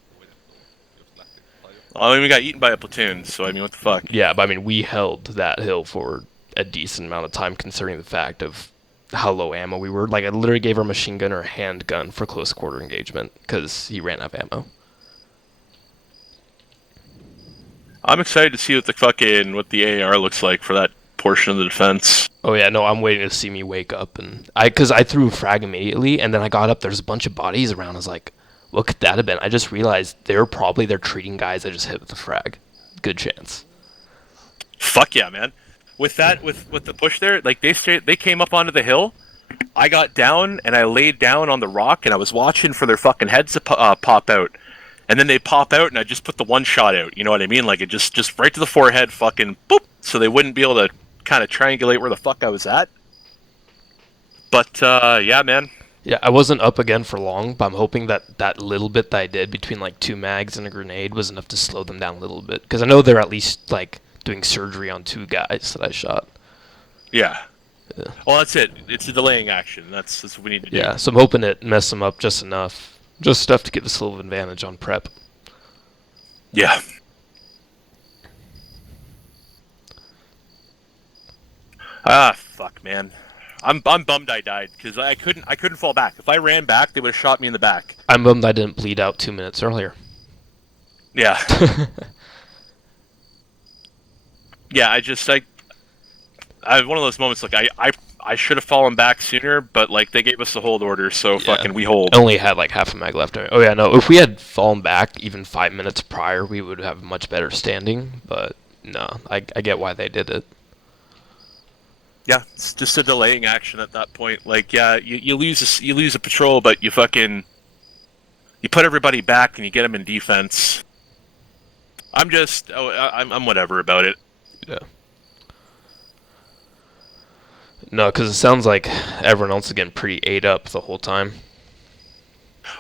I mean, we got eaten by a platoon, so I mean, what the fuck? Yeah, but I mean, we held that hill for a decent amount of time, considering the fact of how low ammo we were. Like, I literally gave our machine gunner a handgun for close quarter engagement because he ran out of ammo. I'm excited to see what the AR looks like for that portion of the defense. Oh yeah, no, I'm waiting to see me wake up, and because I threw a frag immediately, and then I got up. There's a bunch of bodies around. I was like, what could that have been? I just realized they're treating guys I just hit with the frag. Good chance. Fuck yeah, man! With the push there, like they came up onto the hill. I got down and I laid down on the rock, and I was watching for their fucking heads to pop out. And then they pop out, and I just put the one shot out. You know what I mean? Like, it just right to the forehead, fucking boop, so they wouldn't be able to kind of triangulate where the fuck I was at. But, yeah, man. Yeah, I wasn't up again for long, but I'm hoping that little bit that I did between, like, 2 mags and a grenade was enough to slow them down a little bit. Because I know they're at least, like, doing surgery on 2 guys that I shot. Yeah. Well, that's it. It's a delaying action. That's what we need to do. Yeah, so I'm hoping it messed them up just enough. Just enough to give us a little advantage on prep. Yeah. Ah, fuck, man. I'm bummed I died because I couldn't fall back. If I ran back, they would have shot me in the back. I'm bummed I didn't bleed out 2 minutes earlier. Yeah. Yeah, I one of those moments like I should have fallen back sooner, but like they gave us the hold order, so fucking we hold. I only had like half a mag left. Oh yeah, no. If we had fallen back even 5 minutes prior, we would have much better standing. But no, I get why they did it. Yeah, it's just a delaying action at that point. Like, yeah, you lose a patrol, but you put everybody back and you get them in defense. I'm whatever about it. Yeah. No, because it sounds like everyone else is getting pretty ate up the whole time.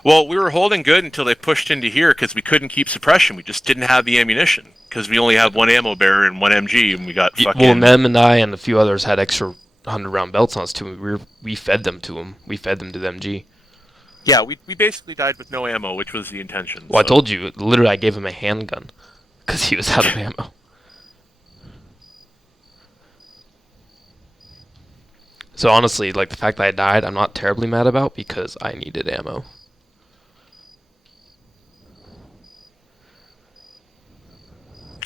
Well, we were holding good until they pushed into here because we couldn't keep suppression. We just didn't have the ammunition because we only have 1 ammo bearer and 1 MG, and we got fucking... Well, Mem and I and a few others had extra 100-round belts on us too. We fed them to them. We fed them to the MG. Yeah, we basically died with no ammo, which was the intention. Well, so. I told you, literally I gave him a handgun because he was out of ammo. So honestly, like the fact that I died, I'm not terribly mad about because I needed ammo.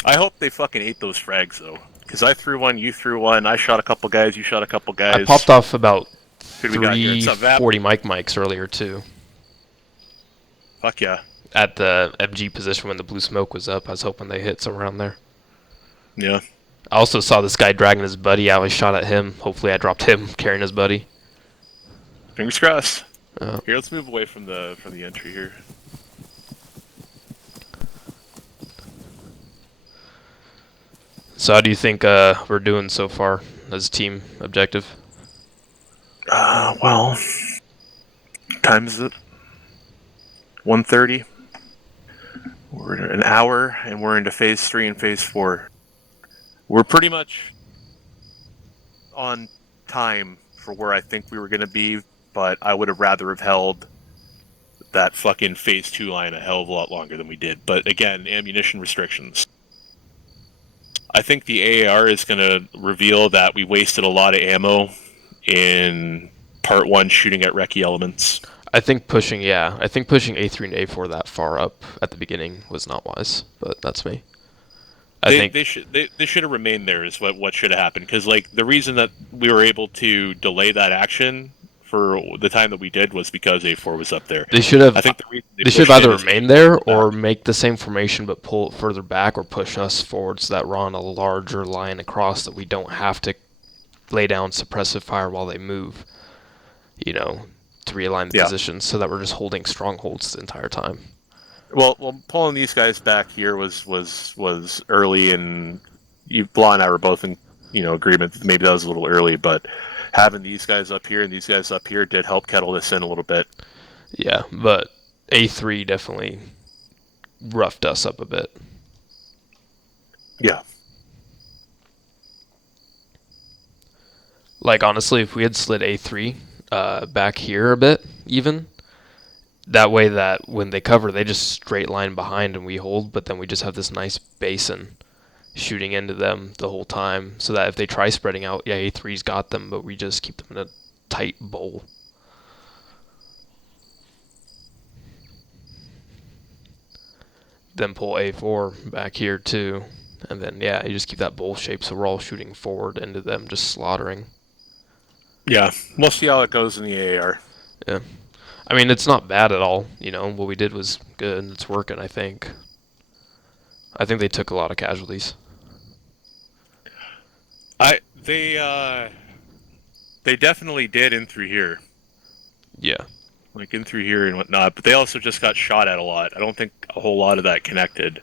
I hope they fucking ate those frags though, because I threw one, you threw one, I shot a couple guys, you shot a couple guys. I popped off about 340 mics earlier too. Fuck yeah. At the MG position when the blue smoke was up, I was hoping they hit somewhere around there. Yeah. I also saw this guy dragging his buddy out. I shot at him. Hopefully I dropped him carrying his buddy. Fingers crossed. Here, let's move away from the entry here. So how do you think we're doing so far as a team objective? Well, time is it? 1:30. We're an hour, and we're into phase 3 and phase 4. We're pretty much on time for where I think we were going to be, but I would have rather have held that fucking phase 2 line a hell of a lot longer than we did. But again, ammunition restrictions. I think the AAR is going to reveal that we wasted a lot of ammo in part 1 shooting at recce elements. I think pushing A3 and A4 that far up at the beginning was not wise, but that's me. They should have remained there is what should have happened, because like the reason that we were able to delay that action for the time that we did was because A4 was up there. They should have. I think they should have either remained there or make the same formation but pull it further back or push us forward so that we're on a larger line across that we don't have to lay down suppressive fire while they move. You know, to realign the positions so that we're just holding strongholds the entire time. Well, pulling these guys back here was early, and Blah and I were both in agreement that maybe that was a little early, but having these guys up here and these guys up here did help kettle this in a little bit. Yeah, but A3 definitely roughed us up a bit. Yeah. Like honestly, if we had slid A3 back here a bit, even, That way that when they cover, they just straight line behind and we hold, but then we just have this nice basin shooting into them the whole time, so that if they try spreading out, yeah, A3's got them, but we just keep them in a tight bowl. Then pull A4 back here too, and then yeah, you just keep that bowl shape so we're all shooting forward into them, just slaughtering. Yeah, we'll see how it goes in the AR. Yeah. I mean, it's not bad at all, you know, what we did was good, it's working, I think. I think they took a lot of casualties. They definitely did in through here. Yeah. Like in through here and whatnot, but they also just got shot at a lot. I don't think a whole lot of that connected.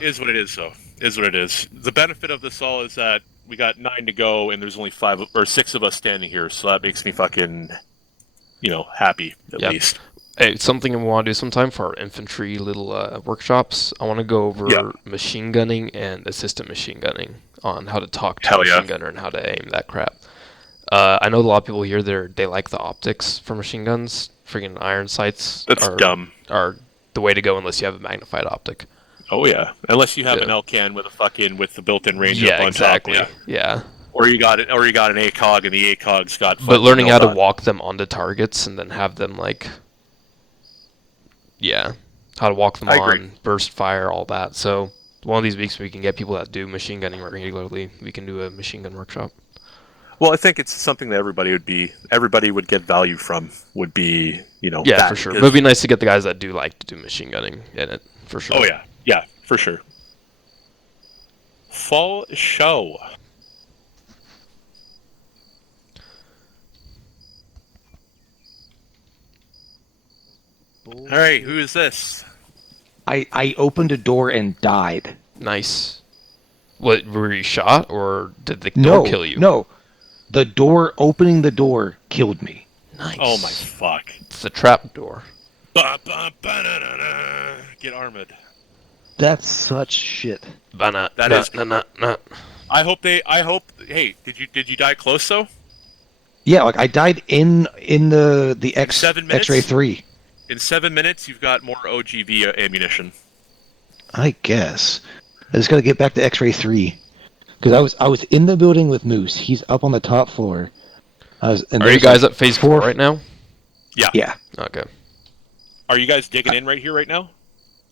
Is what it is, though. Is what it is. The benefit of this all is that we got 9 to go, and there's only 5 or 6 of us standing here, so that makes me fucking, happy at least. Hey, something I want to do sometime for our infantry little workshops. I want to go over machine gunning and assistant machine gunning on how to talk to a machine gunner and how to aim that crap. I know a lot of people here they like the optics for machine guns. Freaking iron sights dumb. Are the way to go unless you have a magnified optic. Oh yeah, unless you have an L-can with the built-in range up on exactly. top. Yeah. Or you got an ACOG, and the ACOG's got. But learning how to walk them onto targets and then have them how to walk them on, burst fire, all that. So one of these weeks we can get people that do machine gunning regularly. We can do a machine gun workshop. Well, I think it's something that everybody would get value from. Would be Yeah, that, for sure. But it'd be nice to get the guys that do like to do machine gunning in it, for sure. Oh yeah, for sure. Fall show. All right, who is this? I opened a door and died. Nice. What, were you shot, or did the door kill you? No. Opening the door killed me. Nice. Oh my fuck. It's the trap door. Get armored. That's such shit. That is. I hope. Hey, did you die close though? Yeah, I died in the X-ray 3. In 7 minutes, you've got more OGV ammunition. I guess. I just gotta get back to X-ray 3. Because I was in the building with Moose. He's up on the top floor. Are you guys at phase 4 right now? Yeah. Yeah. Okay. Are you guys digging in right here right now?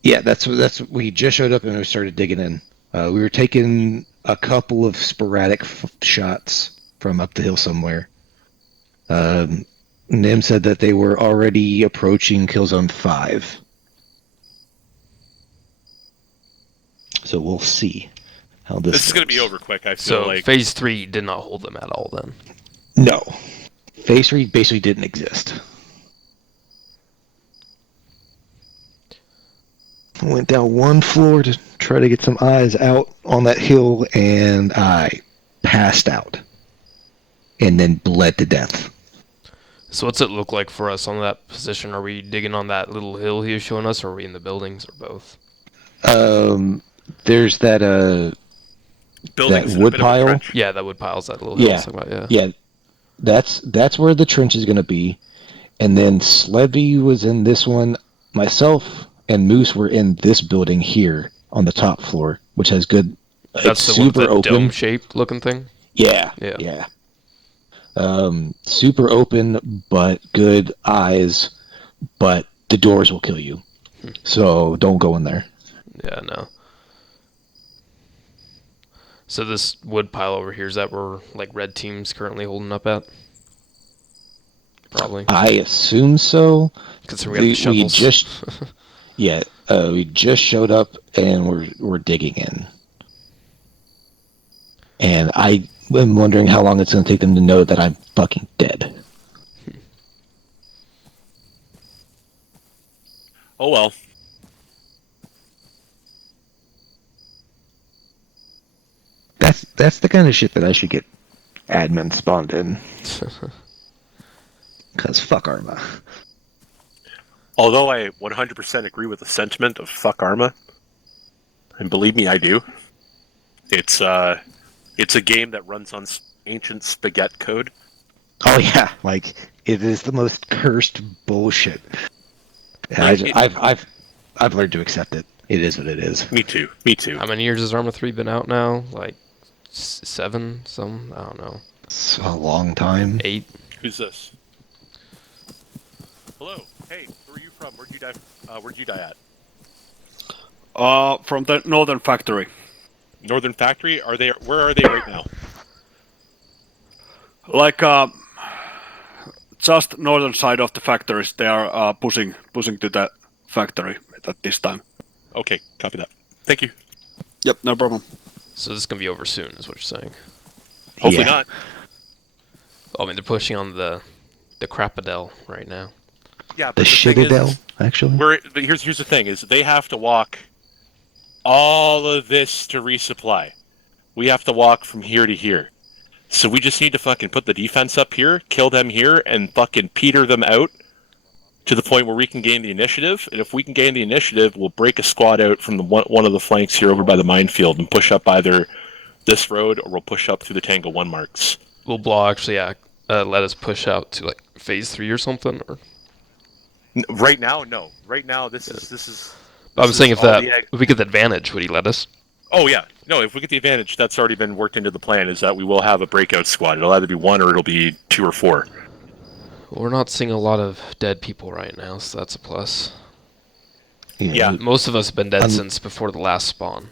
Yeah, that's we just showed up and we started digging in. We were taking a couple of sporadic shots from up the hill somewhere. Nim said that they were already approaching kill zone 5. So we'll see how this is going to be over quick, I feel like. So phase 3 did not hold them at all then? No. Phase 3 basically didn't exist. I went down one floor to try to get some eyes out on that hill, and I passed out. And then bled to death. So what's it look like for us on that position? Are we digging on that little hill he was showing us, or are we in the buildings, or both? There's that wood pile. Yeah, that wood pile's that little hill I was talking about, yeah. That's where the trench is going to be. And then Slebby was in this one. Myself and Moose were in this building here on the top floor, which has good. That's the super one with the open, dome-shaped looking thing. Yeah. Super open, but good eyes. But the doors will kill you, so don't go in there. Yeah, no. So this wood pile over here, is that where red team's currently holding up at? Probably. I assume so. Considering we have the shovels. We just showed up and we're digging in. And I am wondering how long it's going to take them to know that I'm fucking dead. Oh well. That's the kind of shit that I should get admin spawned in. Because fuck ArmA. Although I 100% agree with the sentiment of fuck ArmA, and believe me, I do. It's a game that runs on ancient spaghetti code, Oh yeah, like it is the most cursed bullshit. And I've learned to accept it. It is what it is. Me too. Me too. How many years has ArmA 3 been out now? Like 7? Some? I don't know. It's a long time. 8? Who's this? Hello. Hey, where are you from? Where'd you die? Where'd you die at? From the Northern Factory. Northern Factory? Are they? Where are they right now? Like just northern side of the factories. They are pushing to the factory at this time. Okay, copy that. Thank you. Yep, no problem. So this is gonna be over soon, is what you're saying? Hopefully not. Oh, I mean, they're pushing on the Crapadel right now. Yeah, the Shitadel, actually. But here's the thing: is they have to walk all of this to resupply. We have to walk from here to here. So we just need to fucking put the defense up here, kill them here, and fucking peter them out to the point where we can gain the initiative. And if we can gain the initiative, we'll break a squad out from the one of the flanks here over by the minefield and push up either this road or we'll push up through the Tango 1 marks. Will Blah actually let us push out to like phase 3 or something? Or right now, no. Right now, this is. I'm saying if we get the advantage, would he let us? Oh yeah, no. If we get the advantage, that's already been worked into the plan. Is that we will have a breakout squad. It'll either be 1 or it'll be 2 or 4. Well, we're not seeing a lot of dead people right now, so that's a plus. Yeah. Most of us have been dead since before the last spawn.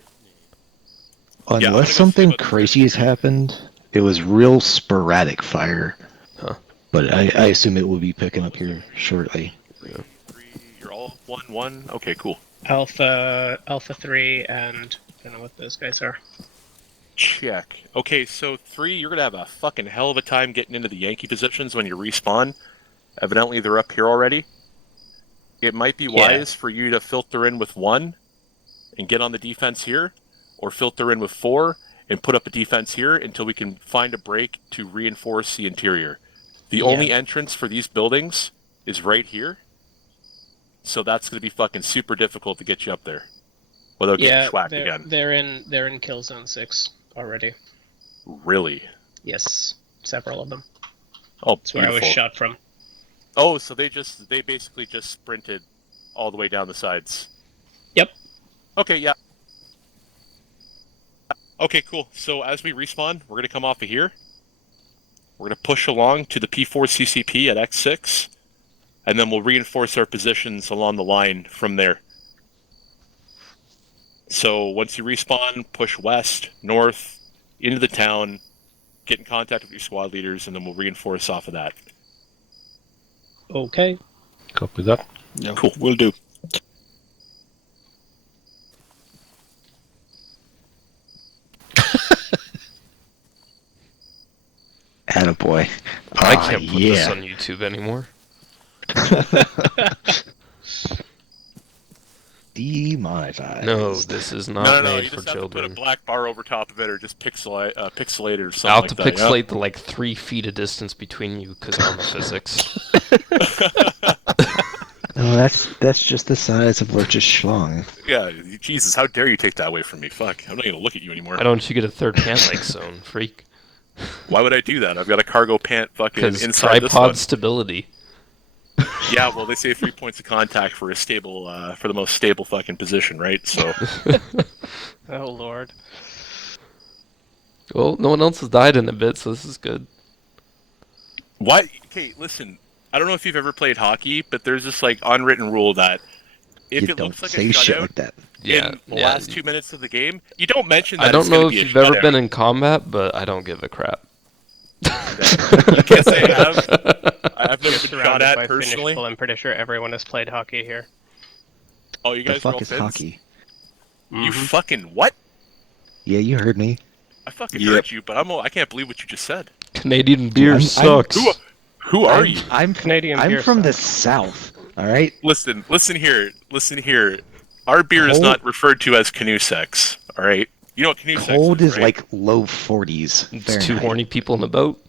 Unless something crazy has happened, it was real sporadic fire. Huh. But I assume it will be picking up here shortly. Yeah. 3, you're all 1-1. Okay, cool. Alpha 3, and I don't know what those guys are. Check. Okay, so 3, you're gonna have a fucking hell of a time getting into the Yankee positions when you respawn. Evidently, they're up here already. It might be wise for you to filter in with 1 and get on the defense here, or filter in with 4 and put up a defense here until we can find a break to reinforce the interior. The only entrance for these buildings is right here. So that's going to be fucking super difficult to get you up there without getting schwacked again. They're in kill zone 6 already. Really? Yes, several of them. Oh, that's where I was shot from. Oh, so they basically just sprinted all the way down the sides. Yep. Okay, yeah. Okay, cool. So as we respawn, we're going to come off of here. We're going to push along to the P4 CCP at X6. And then we'll reinforce our positions along the line from there. So once you respawn, push west, north, into the town, get in contact with your squad leaders, and then we'll reinforce off of that. Okay. Copy that. Yeah, cool. We'll do. Attaboy. I can't put this on YouTube anymore. Demonetized. No, this is not made for children. Have to put a black bar over top of it, or just pixelate it, or something. I'll have to pixelate the like 3 feet of distance between you because ArmA physics. No, that's just the size of Lurch's schlong. Yeah, Jesus, how dare you take that away from me? Fuck, I'm not gonna look at you anymore. Why don't you get a third pant leg zone, freak? Why would I do that? I've got a cargo pant fucking inside this one. Tripod stability. Yeah, well, they say 3 points of contact for a stable, for the most stable fucking position, right? So. Oh lord. Well, no one else has died in a bit, so this is good. Why? Okay, listen. I don't know if you've ever played hockey, but there's this like unwritten rule that if it looks like a shutout like that. in the last 2 minutes of the game, you don't mention that. I don't know if you've ever been in combat, but I don't give a crap. You can't say I have. I've never been shot at by personally. Finnish, well, I'm pretty sure everyone has played hockey here. Oh, you guys the are fuck all is Finns? hockey? You fucking what? Yeah, you heard me. I fucking heard you, but I can't believe what you just said. Canadian beer sucks. Who are you? I'm Canadian. I'm beer from sucks. the south. All right. Listen here. Our beer is not referred to as canoe sex. All right. You know what canoe sex is? Cold is right? like low 40s. It's Fahrenheit. 2 horny people in a boat.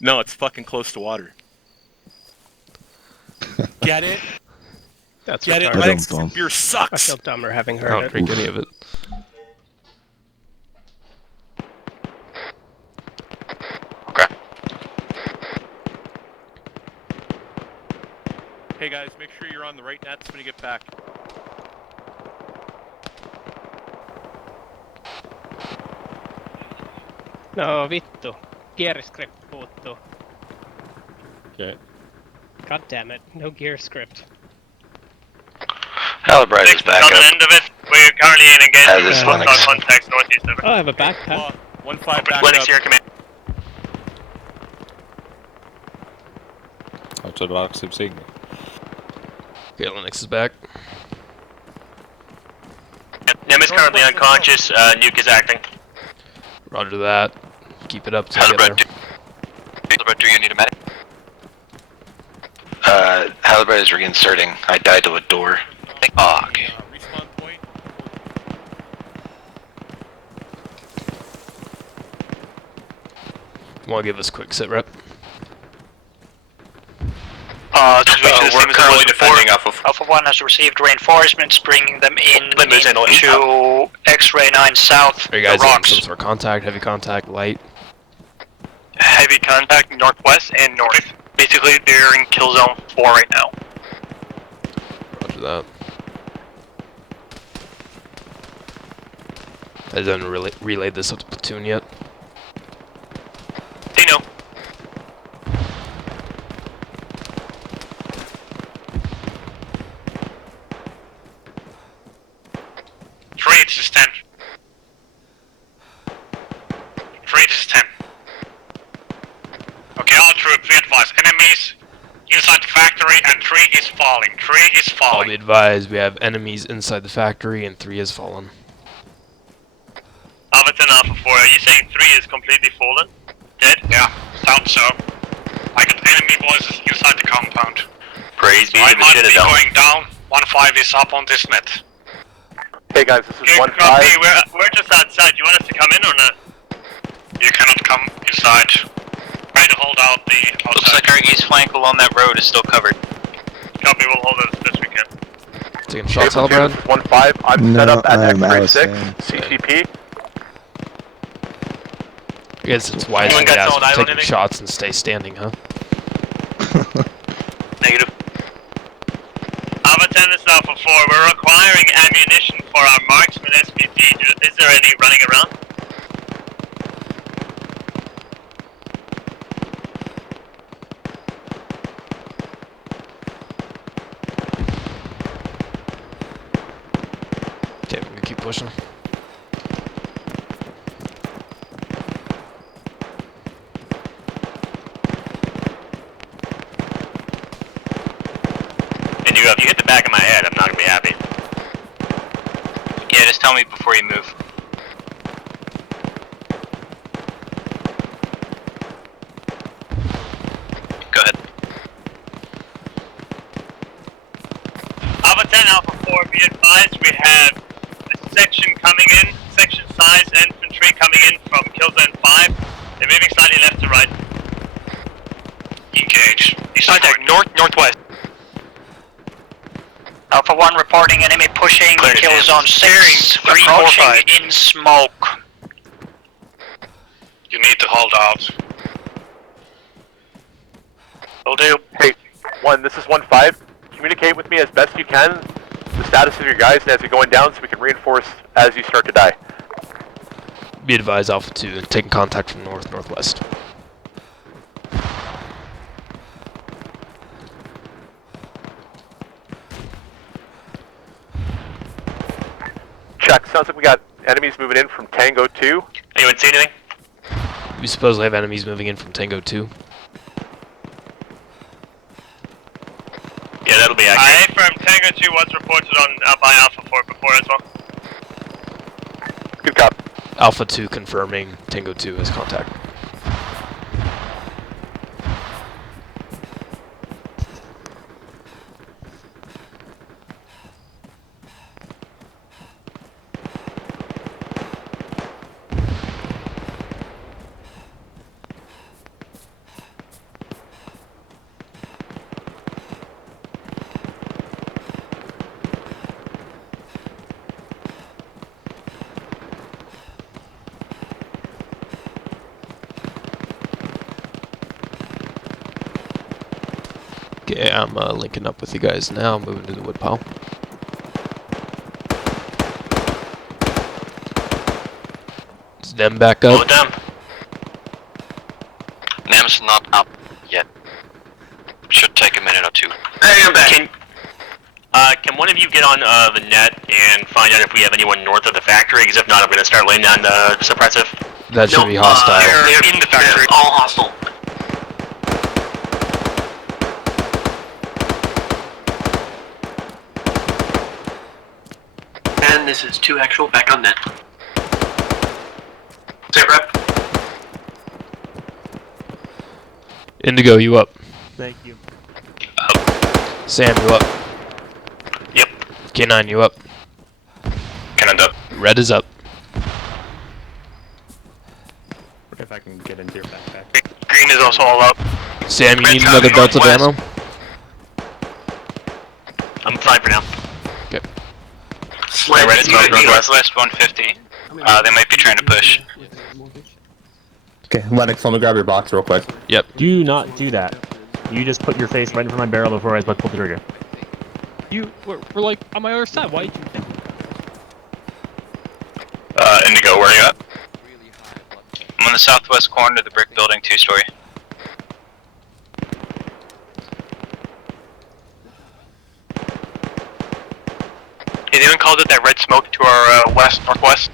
No, it's fucking close to water. Get it? That's Get it? retarded. Like, beer I sucks. feel dumber having I heard don't it. drink any of it. Hey guys, make sure you're on the right nets when you get back. No vittu. Gear script puuttuu. Okay. God damn it. No gear script. Halbright is back on the up. end of it. We're currently in engagement with hostile contacts northeast of it. Oh, I have a backpack. 1-5 back Linux up. here, command. Outside box, same signal. Okay, Linux is back. Nem is currently unconscious. Nuke is acting. Roger that. Keep it up till you get there. Halbright, do you need a medic? Halbright is reinserting. I died to a door. Oh, okay. Respawn point. You want to give us a quick sit rep? We're currently defending Alpha 1 has received reinforcements, bringing them into X-Ray 9 South. Are you guys the in rocks. some sort of contact, heavy contact, light? Heavy contact northwest and north. Basically, they're in kill zone 4 right now. Roger that. I didn't really relay this up to platoon yet. They know. This is 10. 3, this is 10. Okay, all troops, we advise enemies inside the factory and 3 is falling. 3 is I'll falling. be advised we have enemies inside the factory and 3 has fallen. Alpha 10, Alpha 4, are you saying 3 is completely fallen? Dead? Yeah, sounds so. I got enemy voices inside the compound. Praise be I to the might be Citadel. going down. 1-5 is up on this net. Hey guys, this is 1-5. Copy, we're just outside. You want us to come in or not? You cannot come inside. Try to hold out the outside. Looks like our east flank along that road is still covered. Copy, we'll hold it as best we can. Taking shots, Halbrad? 1-5, I'm set up at I'm X-Ray 6, Allison. CCP. I guess it's wise Anyone to got ask solid for eye on taking anything? shots and stay standing, huh? Negative. Alpha 10 is Alpha 4. We're requiring ammunition for our marksman SPT. Is there any running around? Okay, we're gonna keep pushing. And if you hit the back of my head, I'm not gonna be happy. Yeah, just tell me before you move. Go ahead. Alpha 10, Alpha 4, be advised we have a section coming in, section size infantry coming in from kill zone 5. They're moving slightly left to right. Engage. Contact northwest. Alpha 1 reporting enemy pushing kill zone 6, approaching in smoke. You need to hold out. Will do. Hey, 1, this is 1-5. Communicate with me as best you can, the status of your guys as you're going down so we can reinforce as you start to die. Be advised, Alpha 2, taking contact from northwest. Check, sounds like we got enemies moving in from Tango 2. Anyone see anything? We supposedly have enemies moving in from Tango 2. Yeah, that'll be accurate. I from Tango 2 was reported on by Alpha 4 before as well. Good cop. Alpha 2 confirming Tango 2 has contact. Okay, I'm linking up with you guys now, moving to the woodpile. Is Dem back up? Oh, Dem. Nem's not up yet. Should take a minute or two. Hey, I'm back. Can one of you get on the net and find out if we have anyone north of the factory? Because if not, I'm going to start laying down the suppressive. That should be hostile. They're in the factory. All hostile. And this is 2 actual back on net. Sit rep. Indigo, you up? Thank you. Sam, you up? Yep. K9, you up? Cannon up. Red is up. If I can get into your backpack. Green is also all up. Sam, you need another belt of ammo? I'm fine for now. Okay. Red smoke northwest 150. They might be trying to push. Okay, Lennox, let me grab your box real quick. Yep. Do not do that. You just put your face right in front of my barrel before I was about to pull the trigger. We're like on my other side. Why? Indigo, where are you at? I'm on the southwest corner of the brick building, 2-story. Has anyone called it that red smoke to our west, northwest?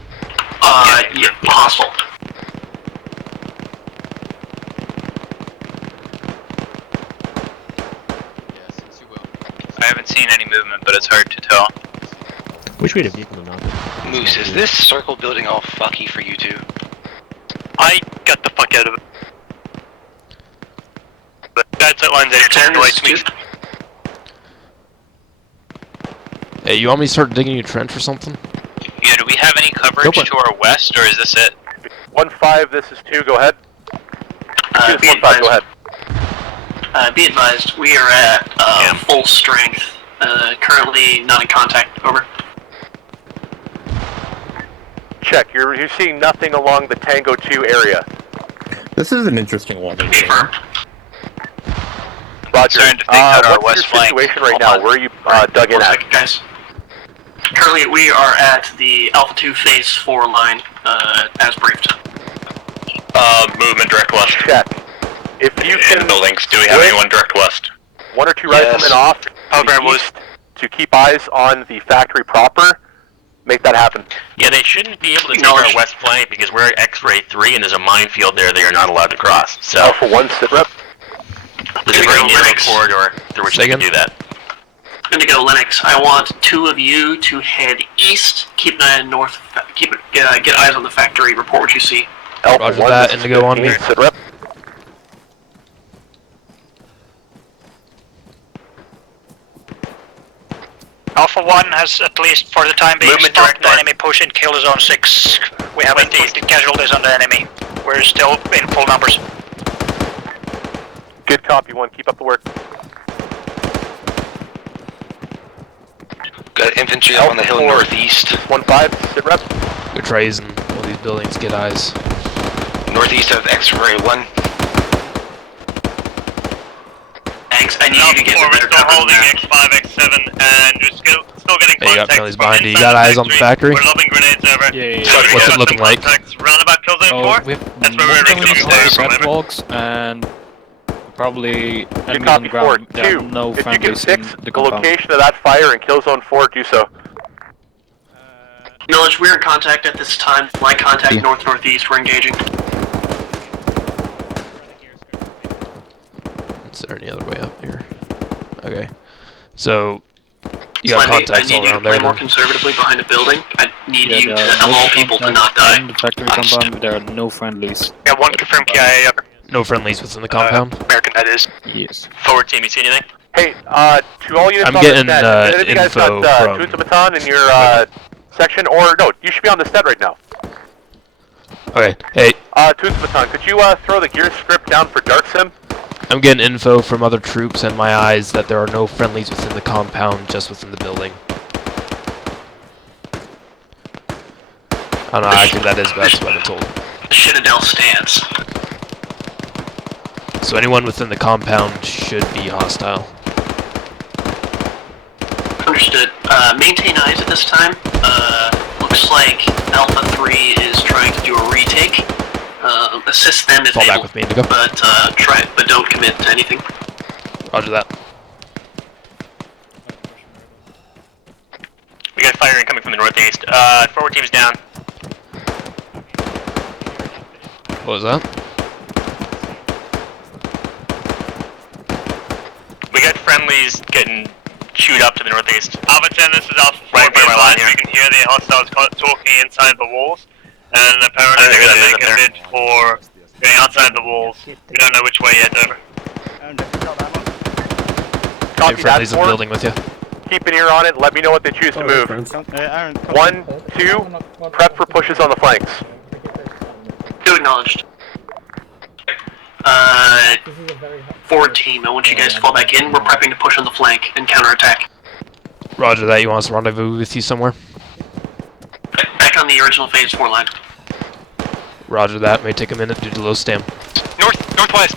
Yeah, hostile. I haven't seen any movement, but it's hard to tell. Wish we had a vehicle to mount. Moose, is this circle building all fucky for you two? I got the fuck out of it. But that's that line's at your right, sweet. Hey, you want me to start digging you a trench or something? Yeah, do we have any coverage to our west, or is this it? 1-5, this is 2, go ahead. Be 1-5, go ahead. Be advised, we are at full strength. Currently not in contact. Over. Check, you're seeing nothing along the Tango 2 area. This is an interesting one. Confirm. Roger. Starting to think out our What's west your flank. situation right now? Where are you dug in at? Guys. Currently, we are at the Alpha 2 Phase 4 line, as briefed. Movement direct west. Check. If you can... In buildings, do we have anyone direct west? 1 or 2 riflemen off to keep eyes on the factory proper. Make that happen. Yeah, they shouldn't be able to take our west flank because we're at X-ray 3 and there's a minefield there they are not allowed to cross. So Alpha 1, sit rep. There's a very narrow corridor through which they can do that. Indigo, Linux, I want 2 of you to head east, keep an eye on north, get eyes on the factory, report what you see. Roger that, Indigo on me. Sit rep. Alpha 1 has, at least for the time being, stopped the enemy push in Kill Zone 6. We haven't inflicted casualties on the enemy. We're still in full numbers. Good copy, 1. Keep up the work. Got infantry up on the hill northeast. 1-5, sit rep. Good trays in all these buildings, get eyes. Northeast of X-ray 1. Thanks, I need you to get the better cover than that. X5, X7, and we're still getting Hey, you got friendlies behind you. You got eyes on the factory? We're lobbing grenades over. Yeah. What's it looking like? Roundabout kill zone 4? We have That's where we're recruiting red walks and probably enemies on the ground. There are no If you can friendlies in fix the the compound. location of that fire in kill zone 4, do so. Knowledge, we're in contact at this time. My contact north-northeast, we're engaging. Is there any other way up here? Okay. So, you got contacts all around there. I need you to play more conservatively behind a building. I need you to, of all people, to not die. In the factory compound, there are no friendlies. Got 1 confirmed KIA up. No friendlies within the compound? American, that is. Yes. Forward team, you see anything? Hey, to all units I'm on getting the set, if you guys info got from... Tutsumatan in your section, or no, you should be on the set right now. Okay, hey. Tutsumatan, could you throw the gear script down for Dark Sim? I'm getting info from other troops and my eyes that there are no friendlies within the compound, just within the building. I don't know, actually that is best what I'm told. Citadel stance. So anyone within the compound should be hostile. Understood. Maintain eyes at this time. Looks like Alpha 3 is trying to do a retake. Assist them if Fall able, back with me, Indigo. but don't commit to anything. Roger that. We got fire incoming from the northeast. Forward team's down. What was that? We got friendlies getting chewed up to the northeast. Alpha 10, this is Alpha 4. Right by my line here. You can hear the hostiles talking inside the walls, and apparently they're going to make a bid for going outside the walls. We don't know which way yet, over. Hey, friendly's in the building with you. Keep an ear on it. Let me know what they choose to move. 1, 2, prep for pushes on the flanks. 2 acknowledged. Forward team, I want you guys to fall back in. We're prepping to push on the flank and counterattack. Roger that. You want us to rendezvous with you somewhere? Back on the original phase 4 line. Roger that. May take a minute due to low stam. Northwest.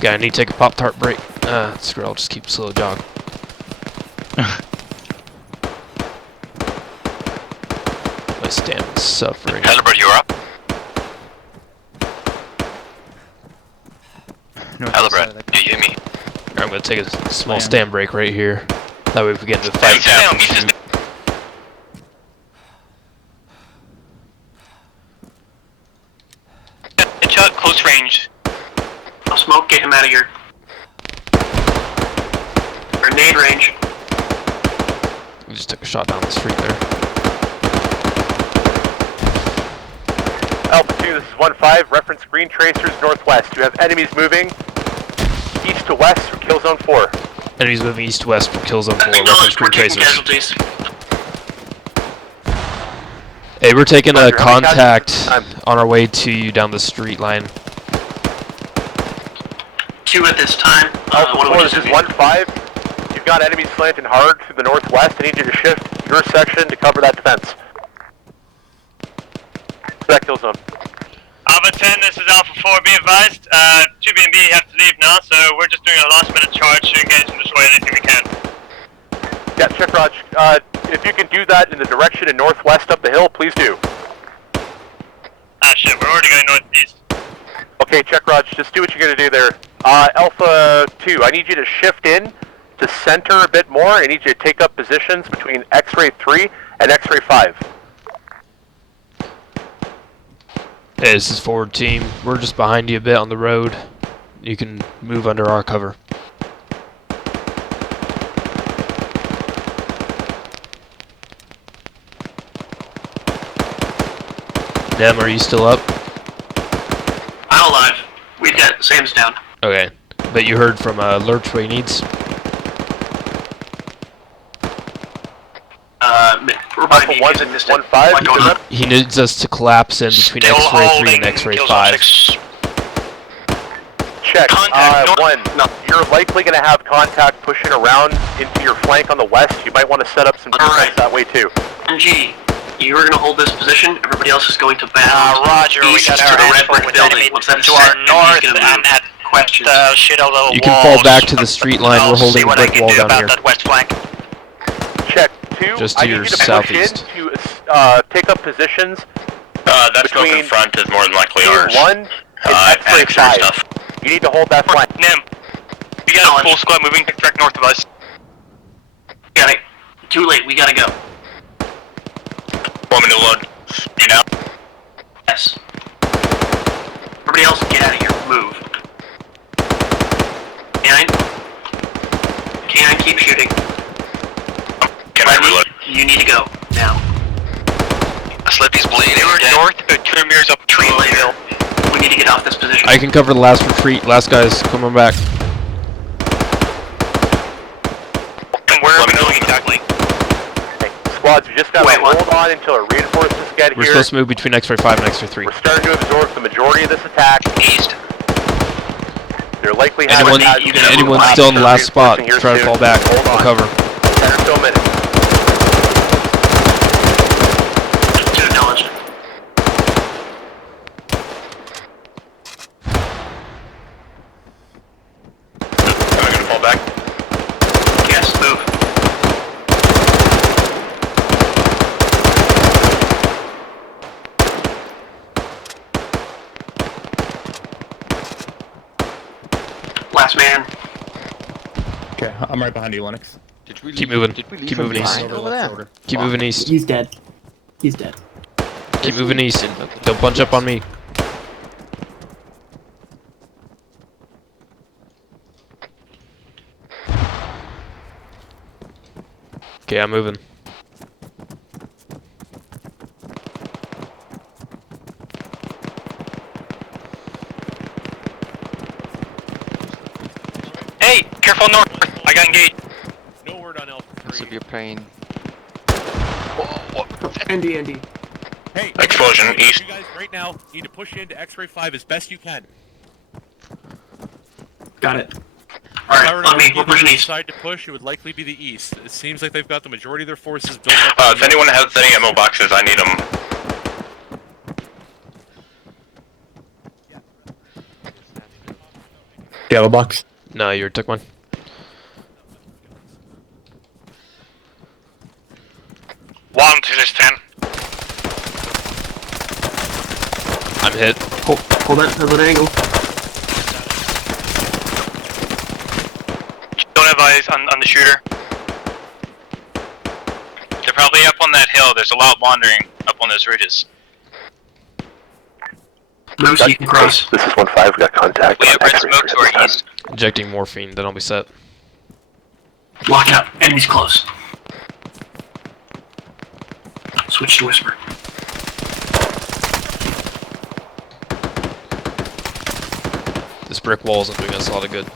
Guy, I need to take a Pop-Tart break. Screw it, I'll just keep slow jog. My stam's suffering. Helibert, you're up. Helibert, do you hear me? I'm gonna take a small stam break right here. That way if we get into the fight, Headshot, close range. I'll smoke, get him out of here. Grenade range. we just took a shot down the street there. Alpha 2, this is 1-5, reference green tracers northwest. You have enemies moving east to west from kill zone 4. Enemies moving east to west from kill zone 4, reference green tracers. Casualties. Hey, we're taking a contact on our way to you down the street line. 2 at this time. Alpha 4, this is 1-5. You've got enemies slanting hard to the northwest. I need you to shift your section to cover that defense. That kill zone. Alpha 10, this is Alpha 4, be advised. 2B and B have to leave now, so we're just doing a last minute charge to engage and destroy anything we can. Yeah, check Raj. If you can do that in the direction and northwest up the hill, please do. Ah shit, we're already going northeast. Okay, check Raj, just do what you're gonna do there. Alpha 2, I need you to shift in to center a bit more. I need you to take up positions between X-ray 3 and X-ray 5. Hey, this is forward team. We're just behind you a bit on the road. You can move under our cover. Dem, are you still up? I'm alive. We've got Sam's down. Okay. But you heard from Lurch what he needs? Remind me, 1-5. He needs us to collapse in between X-ray 3 and X-ray 5. Check. 1. You're likely going to have contact pushing around into your flank on the west. You might want to set up some defense that way too. MG, you are going to hold this position. Everybody else is going to bound Roger, we east got to our the hands red full brick with building. enemy Once that is to set, our north MG's going to and move. at Questions? the shit out of the You can fall back to the street line. We're holding a brick wall down here. that west flank. Check. 2. Just to I need your you to southeast. push in to take up positions That smoke between in front is more than likely Tier ours. 1 and X-ray 5. You need to hold that flank. Nim, we got a full squad moving direct north of us. Got it. Too late. We gotta go. Want me to load? You know? Yes. Everybody else, get out of here. Move. Canine, keep shooting. Can I reload? You need to go now. Slippy's bleeding. North, 2 meters up tree later. We need to get off this position. I can cover the last retreat. Last guys, come on back. And where are we going exactly? Squads, you just gotta hold on until our reinforcements get We're here. supposed to move between X-ray 5 and X-ray 3. We're starting to absorb the majority of this attack. East. They're likely Anyone still in the last spot, try to fall back. Hold on. Cover. 10 or so minutes. fall back? Yes, move. Last man. Okay, I'm right behind you, Lennox. Keep moving. Keep moving east. Keep moving east. He's dead. He's dead. Keep moving east. Don't bunch up on me. Okay, I'm moving. Hey, careful north. I got engaged. No word on Alpha 3. So you're playing. Andy. Hey, Explosion east. You guys right now need to push into X-ray 5 as best you can. Got it. Alright, let me. We're pushing east. Decide to push, it would likely be the east. It seems like they've got the majority of their forces built up. If anyone has any ammo boxes, I need them. Do you have a box? No, you took one. One till is 10. I'm hit. Hold that angle. Don't have eyes on the shooter. They're probably up on that hill. There's a lot wandering up on those ridges. Moose, you can cross. This is 1-5, we got contact. We have red smoke to our east. Injecting morphine, then I'll be set. Lock up. Enemies close. Switch to whisper. This brick wall isn't doing us a lot of good.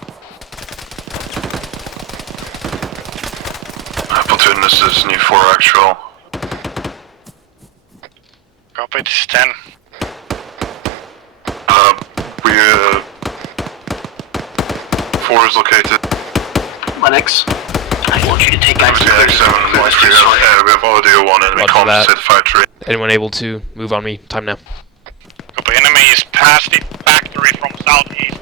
Platoon, this is Need 4 actual. Copy, this is 10. We, 4 is located. Lennox, I want you to take guys to X7, we have audio 1 enemy Roger comms that. at factory. Anyone able to move on me? Time now. Copy, enemy is past the factory from southeast.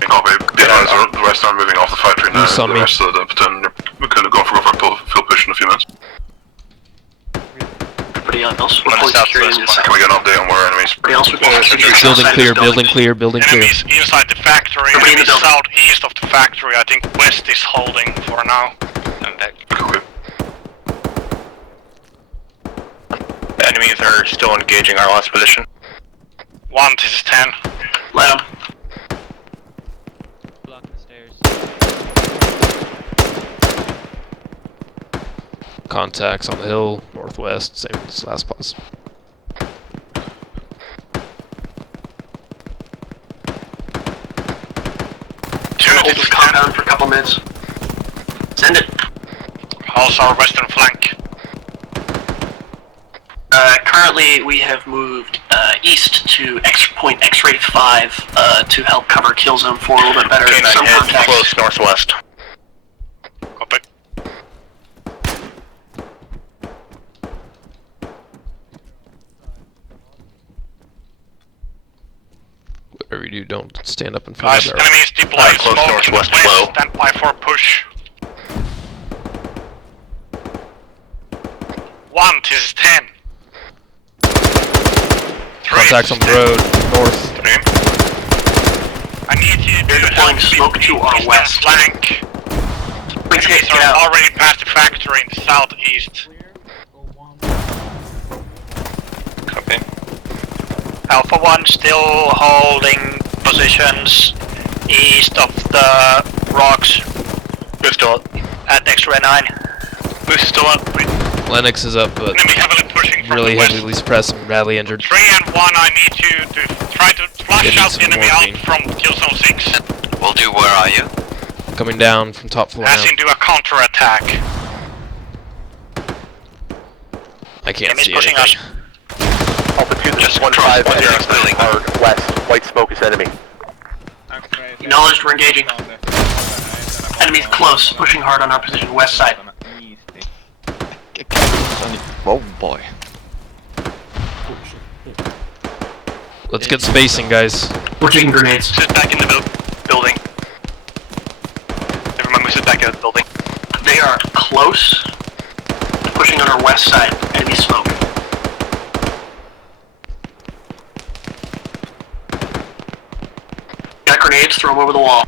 Copy, the rest are moving off the factory now. Moose on The me. rest of the platoon, we're going to go for field push in a few minutes. everybody else. We're On the pulling security southwest in. Can we get an update on where enemies? Everybody else, we're pulling security Building outside clear, the building. building clear. Enemies inside the factory, Everybody in the enemies building. southeast of the factory. I think west is holding for now. I'm back. Copy. Enemies are still engaging our last position. 1, this is 10. Let them. Block the stairs. Contacts on the hill, northwest, same as last pause. Hold this compound for a couple minutes. Send it. Also our western flank. Currently, we have moved east to point X-ray 5 to help cover kill zone 4 a little bit better. K9 Some head contacts. close northwest. Copy. Whatever you do, don't stand up in front Guys, of the enemies deployed close smoke in the northwest west. flow. Stand by for push. 1, this is 10. 3, contacts on the road, north. 3. I need you to deploying help smoke me to our eastern west. flank. Please Enemies get out. are already past the factory in the southeast. Copy. Alpha 1 still holding positions east of the rocks. Who's still up? At X-ray 9. Who's still up? Lennox is up, but Enemy heavily pushing from really the west. heavily suppressed and badly injured. 3 and 1, I need you to try to They flush need out some the enemy morphine. out from kill zone 6. Will do, where are you? Coming down from top floor As now. in do a counter-attack. I can't Enemy's see pushing anything. Altitude is Just 1-5, across the next building. hard west. White smoke is enemy. Acknowledged, we're engaging. Enemies close, pushing hard on our position west side. Oh boy. Let's get spacing, guys. We're taking grenades. Sit back in the building. pushes back out of the building. They are close, pushing on our west side. Enemy smoke. Got grenades, throw them over the wall.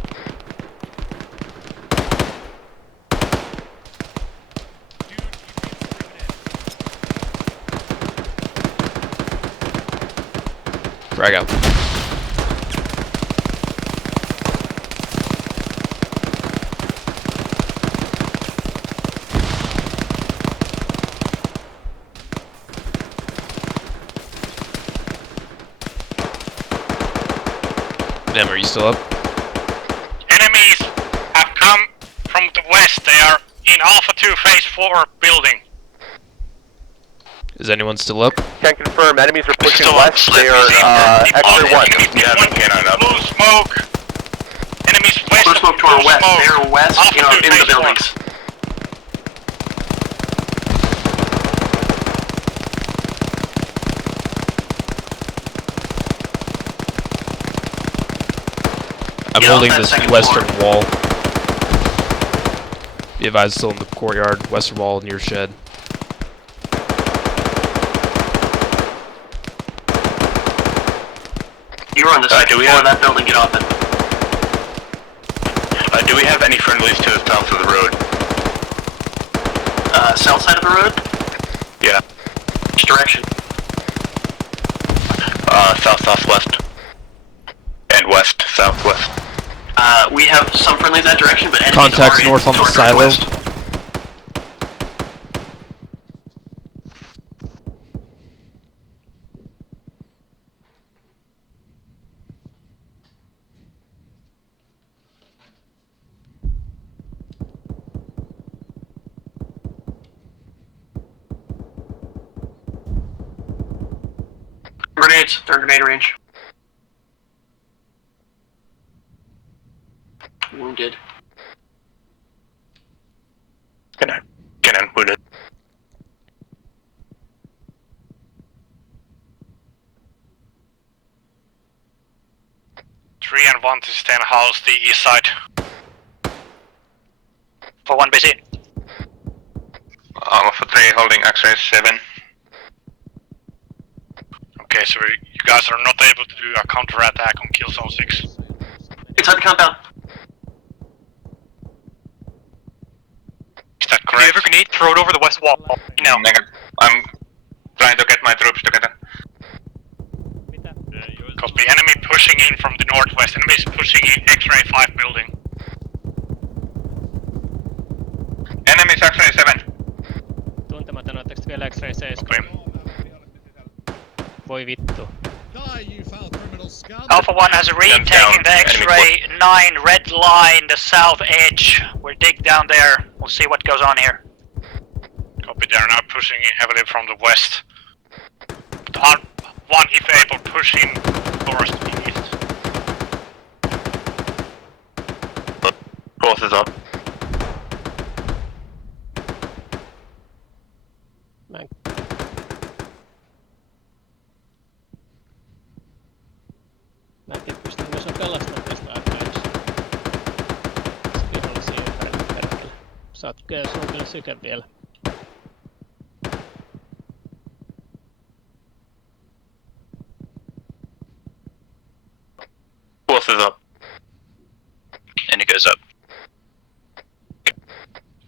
Frag out. Them, are you still up? Enemies have come from the west. They are in Alpha 2 Phase 4 building. Is anyone still up? Can confirm, enemies are pushing west. They are X-ray 1. Blue smoke. Enemies west. Blue smoke to our west. They are west in the buildings. I'm holding this western wall. Be advised, still in the courtyard, western wall near shed. You're on the second floor of that building, get off it. Do we have any friendlies to the south of the road? South side of the road? Yeah. Which direction? South-southwest. And west-southwest. We have some friendlies that direction, but enemies Contacts are north on the silo. northwest. Grenades, they're in grenade range. Wounded. Cannon, wounded. Three and 1 to 10 house the east side. For 1 busy. Alpha 3 holding X-ray 7. Okay, so you guys are not able to do a counter-attack on kill zone 6. Inside the compound. Is that correct? If you have a grenade, throw it over the west wall. No. Negative. I'm trying to get my troops together. Because the enemy pushing in from the northwest. Enemy is pushing in X-ray 5 building. Enemies X-ray 7. Tuntematon, ootteko vielä X-ray 7? Voi vittu. Alpha 1 has retaken the X-ray 9 red line, the south edge. We'll dig down there. We'll see what goes on here. Copy, they are now pushing in heavily from the west. But 1, if able, pushing towards the east. Both is up. Mä en tiedä, pystynkö sä pelastamaan tästä AFI:sta. Vihollisia ympärillä perkele. Saat kyllä, sun on kyllä syke vielä. Both is up. And it goes up.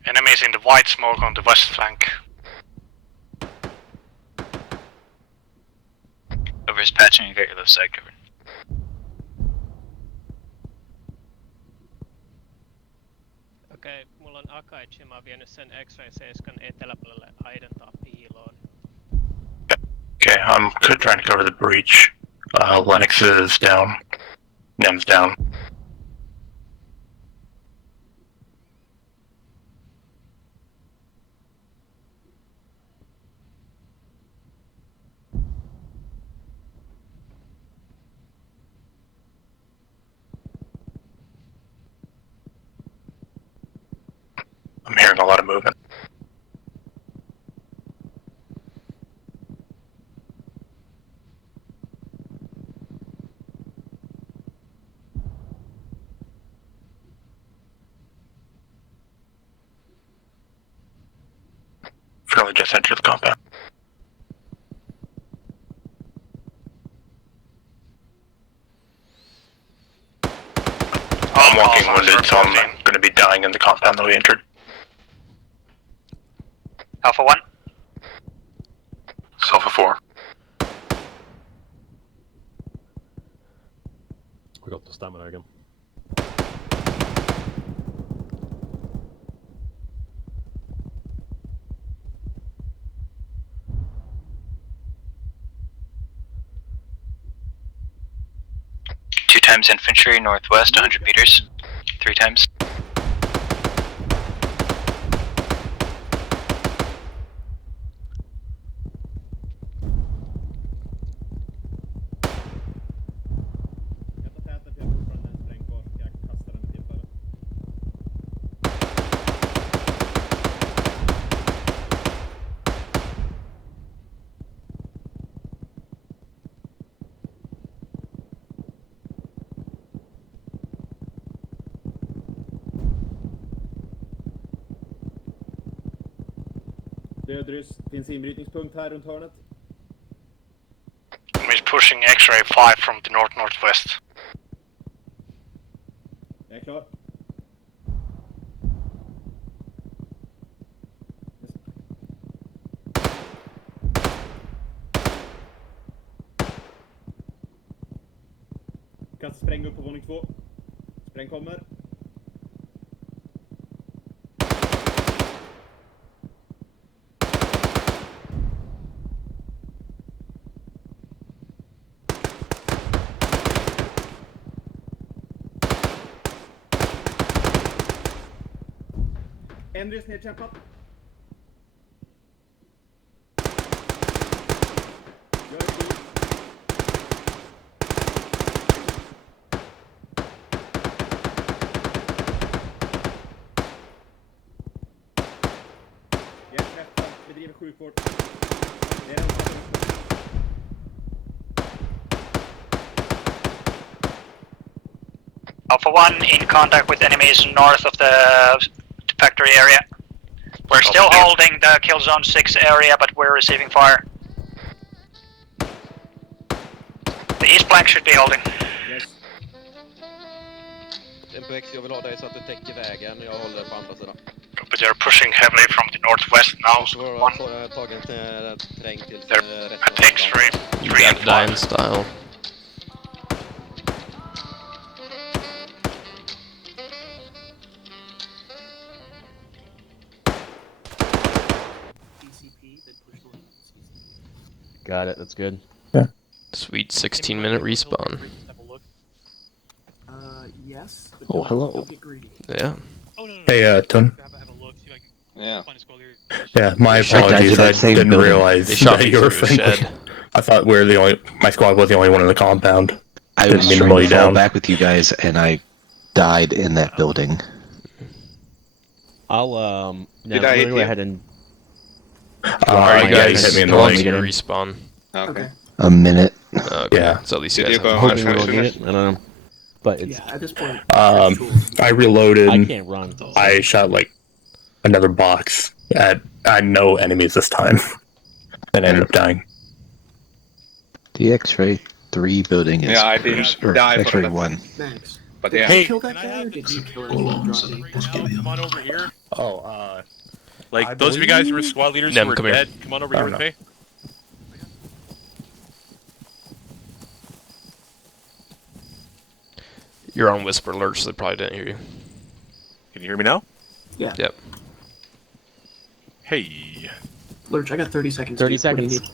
Enemies in the white smoke on the west flank. Over his patching and get your left side covered. Okei, mulla on Akaichi, mä oon vienyt sen X-ray 7 eteläpuolelle aidantaa piiloon. Okay, I'm trying to cover the breach. Lennox is down. Nem's down. I'm hearing a lot of movement. Currently just entered the compound. I'm walking wounded, so I'm going to be dying in the compound that we entered. Alpha 1. It's Alpha 4. We got the stamina again. Two times infantry, northwest, 100 meters. 3 times. Dödryss, finns inbrytningspunkt här runt hörnet. He's pushing X-ray 5 from the northwest. Jag är klar. Kasta spräng upp på våning 2. Spräng kommer. En ryss nedkämpat. Jag är sjuk. Jag är träffad. Bedriver sjukvård. Det är en Alpha 1 in contact with enemies north of the factory area. We're still holding the kill zone 6 area, but we're receiving fire. The east flank should be holding. Yes. MPX, jag vill ha dig så att du täcker vägen. Jag håller på andra sidan. But they're pushing heavily from the northwest now. They're at X-ray 3 and 5. Dying style. Got it, that's good. Yeah. Sweet 16-minute respawn. Yes. Oh, hello. Yeah. Hey, Tony. Yeah. Yeah, my apologies. I didn't realize that you were friendly. I thought my squad was the only one in the compound. I was trying to fall back with you guys, and I died in that building. I'll Did I hit go you? ahead and You guys hit me in the leg. leg. Respawn. Okay. A minute. Okay. Yeah. So at least Did you you guys go have much we'll faster? need it. I don't know. But it's Yeah, at this point. I reloaded. I can't run. I shot like another box at no enemies this time, and ended up dying. The X-ray 3 building is Yeah, I didn't die for X-ray that. 1. Thanks. But Did yeah. you Hey, kill that guy or did you kill everyone? Come on over here. Oh, Like, I those of you guys who were squad leaders Nem, who were come here. dead, come on over here with me. You're on whisper alert, so they probably didn't hear you. Can you hear me now? Yeah. Yep. Hey. Lurch, I got 30 seconds. 30 What do you seconds. need?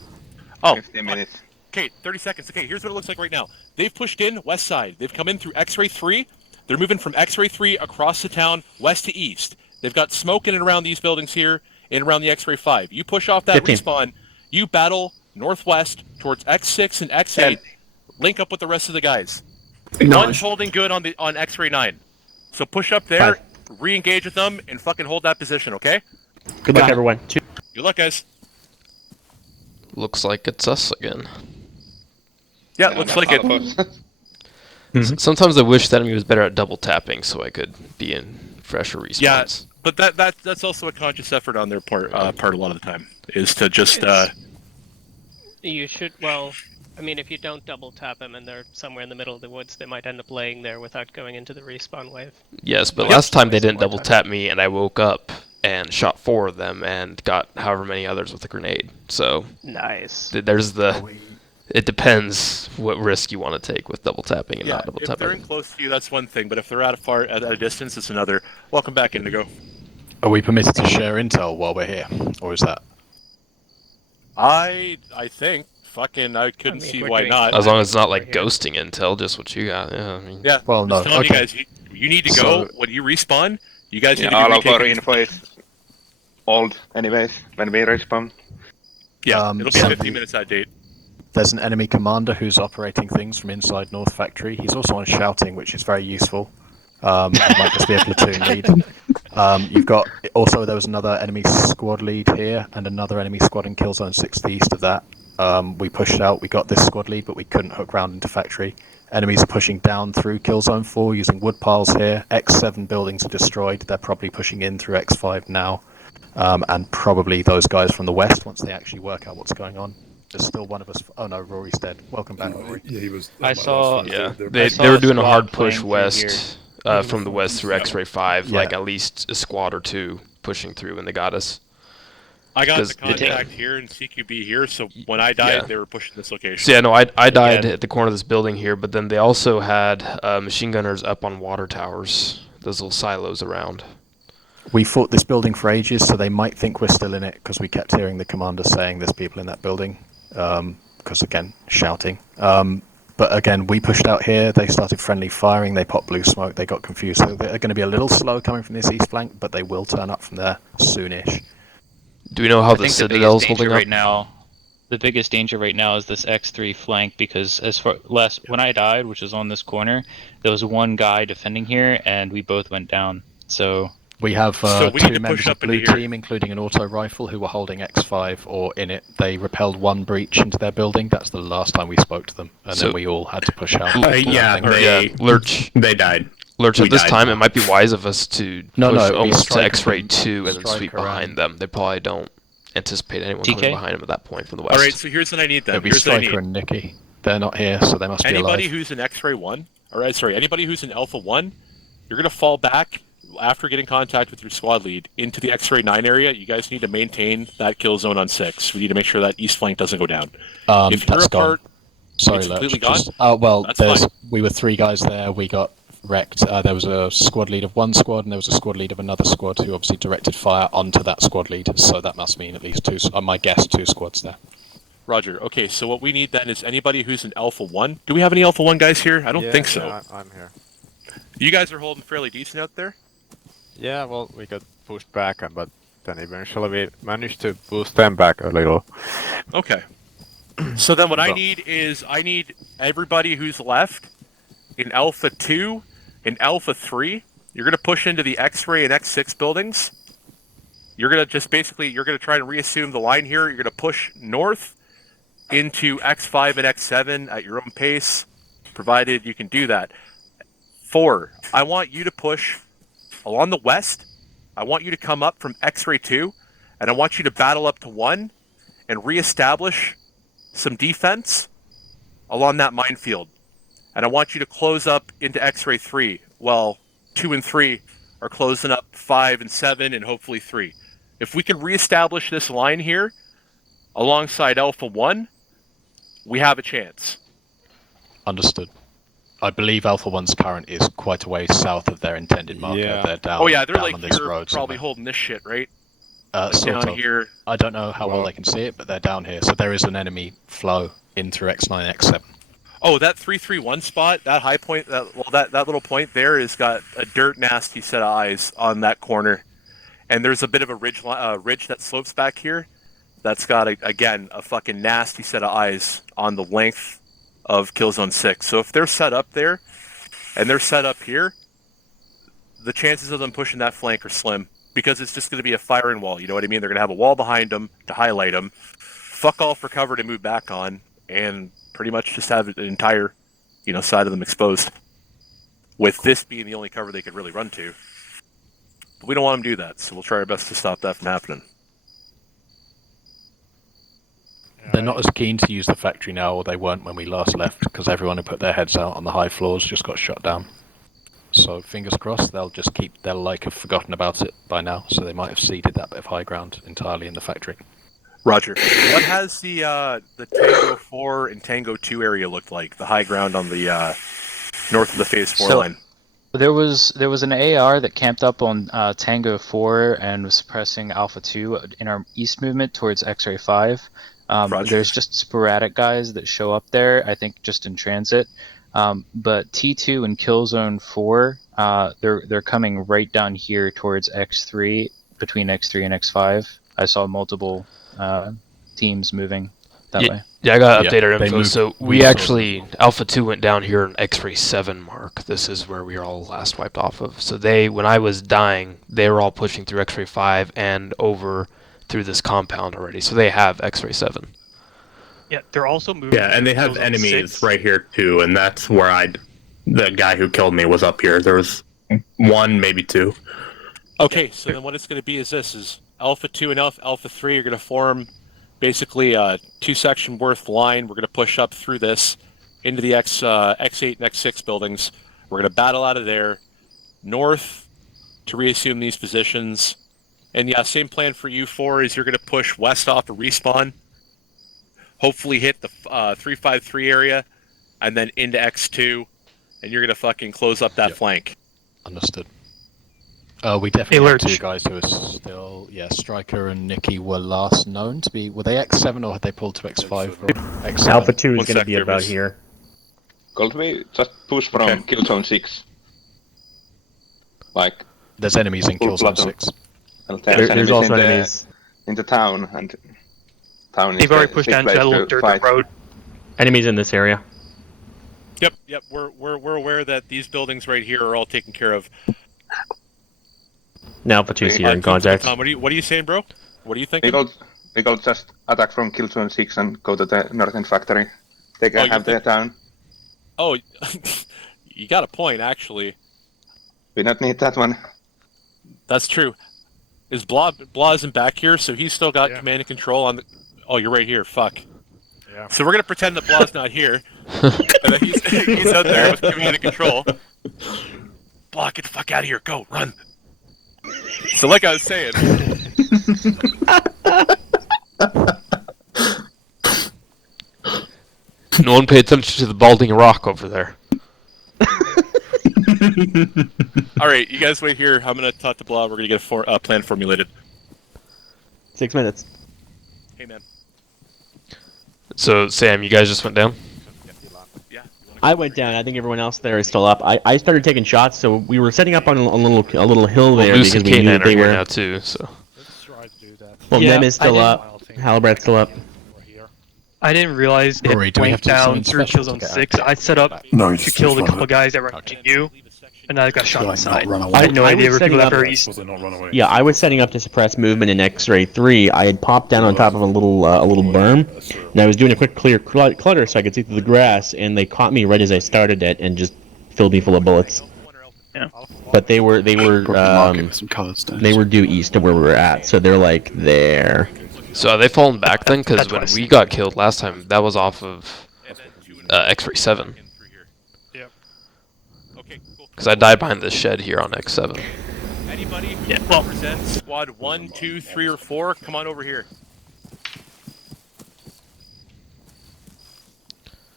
Oh, 15 minutes. okay, 30 seconds. Okay, here's what it looks like right now. They've pushed in west side. They've come in through X-ray 3. They're moving from X-ray 3 across the town, west to east. They've got smoke in and around these buildings here, and around the X-ray 5. You push off that 15. respawn, you battle northwest towards X6 and X8. Link up with the rest of the guys. One's holding good on X-ray 9. So push up there, re-engage with them, and fucking hold that position, okay? Good luck, everyone. Good luck, guys. Looks like it's us again. Yeah, looks like it. Sometimes I wish that enemy was better at double tapping so I could be in fresher respawns. Yeah, But that's also a conscious effort on their part a lot of the time, is to just You should, well, I mean, if you don't double tap them and they're somewhere in the middle of the woods, they might end up laying there without going into the respawn wave. Yes, but last time they didn't double tap me, and I woke up and shot 4 of them and got however many others with a grenade. So nice. There's the. It depends what risk you want to take with double tapping and not double tapping. If they're in close to you, that's one thing, but if they're at a distance, it's another. Welcome back, Indigo. Are we permitted to share intel while we're here, or is that? I think fucking I couldn't see why not. As long as it's not like ghosting intel, just what you got. Yeah, I mean. Yeah. Well, no. Telling you guys, you need to go when you respawn. You guys need to all be of our info is old, anyways. When we respawn. Yeah, it'll be 15 minutes that date. There's an enemy commander who's operating things from inside North Factory. He's also on shouting, which is very useful. He might just be a platoon lead. You've got also there was another enemy squad lead here and another enemy squad in kill zone 6 to the east of that. We pushed out. We got this squad lead, but we couldn't hook round into Factory. Enemies are pushing down through kill zone 4 using wood piles here. X7 buildings are destroyed. They're probably pushing in through X5 now, and probably those guys from the west once they actually work out what's going on. There's still one of us. Oh no, Rory's dead. Welcome back, Rory. Yeah, he was. I saw. Yeah, they were doing a hard push west from the west through X-ray 5, like at least a squad or 2 pushing through, and they got us. I got the contact here and CQB here, so when I died, they were pushing this location. So yeah, no, I died at the corner of this building here, but then they also had machine gunners up on water towers, those little silos around. We fought this building for ages, so they might think we're still in it because we kept hearing the commander saying there's people in that building. Because again, shouting. But again, we pushed out here. They started friendly firing. They popped blue smoke. They got confused. So they're going to be a little slow coming from this east flank, but they will turn up from there soonish. Do we know how the Citadel's holding up right now? The biggest danger right now is this X3 flank because when I died, which was on this corner, there was one guy defending here, and we both went down. So. We have 2 members of blue team, including an auto rifle, who were holding X5 or in it. They repelled 1 breach into their building. That's the last time we spoke to them, and then we all had to push out. Lurch. They died. Lurch, at this time, it might be wise of us to push almost to X-ray 2 and then sweep behind them. They probably don't anticipate anyone coming behind them at that point from the west. All right, so here's what I need then. It'll be Striker and Nikki. They're not here, so they must be alive. Anybody who's in X-ray 1, anybody who's in Alpha 1, you're going to fall back after getting contact with your squad lead into the X-ray 9 area. You guys need to maintain that kill zone on 6. We need to make sure that east flank doesn't go down. If you're apart, sorry, completely gone. We were 3 guys there. We got wrecked. There was a squad lead of 1 squad, and there was a squad lead of another squad who obviously directed fire onto that squad lead. So that must mean at least 2. My guess, 2 squads there. Roger. Okay, so what we need then is anybody who's in Alpha 1. Do we have any Alpha 1 guys here? I don't think so. Yeah, I'm here. You guys are holding fairly decent out there? Yeah, well, we got pushed back, but then eventually we managed to boost them back a little. Okay. So then what I need everybody who's left in Alpha 2, in Alpha 3. You're going to push into the X-ray and X6 buildings. You're going to you're going to try and reassume the line here. You're going to push north into X5 and X7 at your own pace, provided you can do that. 4, I want you to push along the west. I want you to come up from X-ray 2, and I want you to battle up to 1 and reestablish some defense along that minefield. And I want you to close up into X-ray 3. Well, 2 and 3 are closing up 5 and 7 and hopefully 3. If we can reestablish this line here alongside Alpha 1, we have a chance. Understood. I believe Alpha 1's current is quite a way south of their intended marker. Yeah. They're down, they're down like on this here, road probably somewhere. holding this shit, right? Sort down of. here. I don't know how well they can see it, but they're down here. So there is an enemy flow in through X9 and X7. Oh, that 331 spot, that high point, that little point there has got a dirt nasty set of eyes on that corner. And there's a bit of a ridge that slopes back here. That's got, again, a fucking nasty set of eyes on the length of Kill Zone 6. So if they're set up there, and they're set up here, the chances of them pushing that flank are slim. Because it's just going to be a firing wall, you know what I mean? They're going to have a wall behind them to highlight them. Fuck all for cover to move back on. And pretty much just have the entire, side of them exposed. With this being the only cover they could really run to. But we don't want them to do that, so we'll try our best to stop that from happening. They're not as keen to use the factory now, or they weren't when we last left, because everyone who put their heads out on the high floors just got shot down. So fingers crossed, they'll have forgotten about it by now, so they might have ceded that bit of high ground entirely in the factory. Roger. What has the Tango 4 and Tango 2 area looked like? The high ground on the north of the Phase 4 line? There was an AR that camped up on Tango 4 and was suppressing Alpha 2 in our east movement towards X-Ray 5. There's just sporadic guys that show up there, I think just in transit. But T2 and Killzone 4, they're coming right down here towards X3, between X3 and X5. I saw multiple teams moving that way. Yeah, I got updated info. So we actually, Alpha 2 went down here in X-Ray 7 mark. This is where we were all last wiped off of. So when I was dying, they were all pushing through X-Ray 5 and over through this compound already. So they have X-Ray 7. Yeah, they're also moving. Yeah, and they have enemies right here too, and that's where the guy who killed me was up here. There was one, maybe two. Okay, so then what it's going to be is this: is Alpha 2 and Alpha 3 are going to form basically a 2-section worth line. We're going to push up through this into the X8 and X6 buildings. We're going to battle out of there, north to reassume these positions. And yeah, same plan for you 4 is you're going to push west off a respawn, hopefully hit the 353 area, and then into X2, and you're going to fucking close up that flank. Understood. We definitely have two guys who are still, Striker and Nikki were last known to be, were they X7 or had they pulled to X5? Or X7? Alpha 2 is going to be about here. Could we just push from Killzone 6? Like... There's enemies in Killzone 6. There's also enemies in the town, and town is... They've already pushed down to that little dirt road. Enemies in this area. Yep. We're aware that these buildings right here are all taken care of. Now Alpha 2's here in contact. Tom, what are you saying, bro? What are you thinking? We go just attack from Killzone 6 and go to the northern factory. They can have their town. Oh, you got a point, actually. We don't need that one. That's true. Is Blah isn't back here, so he's still got command and control on the... Oh, you're right here. Fuck. Yeah. So we're going to pretend that Blah's not here. And that he's out there with command and control. Blah, get the fuck out of here. Go, run. So like I was saying... No one paid attention to the balding rock over there. Alright, you guys wait here. I'm going to talk to Blah. We're going to get a plan formulated. 6 minutes. Hey, man. So, Sam, you guys just went down? I went down. I think everyone else there is still up. I started taking shots, so we were setting up on a little hill there Luce because and we knew Kanan they are were here now too. So. Well, Mem is still up. Halibrat's still up. I didn't realize it went down through Killzone 6. I set up to kill the couple guys that were hunting you, and I got shot on the side. I had no idea there were people that were east. Yeah, I was setting up to suppress movement in X-Ray 3. I had popped down on top of a little berm, and I was doing a quick clear clutter so I could see through the grass, and they caught me right as I started it and just filled me full of bullets. Yeah. But they were due east of where we were at, so they're like there. So are they falling back then? Because when we got killed last time, that was off of X-Ray 7. Because I died behind this shed here on X7. Anybody who represents squad 1, 2, 3, or 4, come on over here.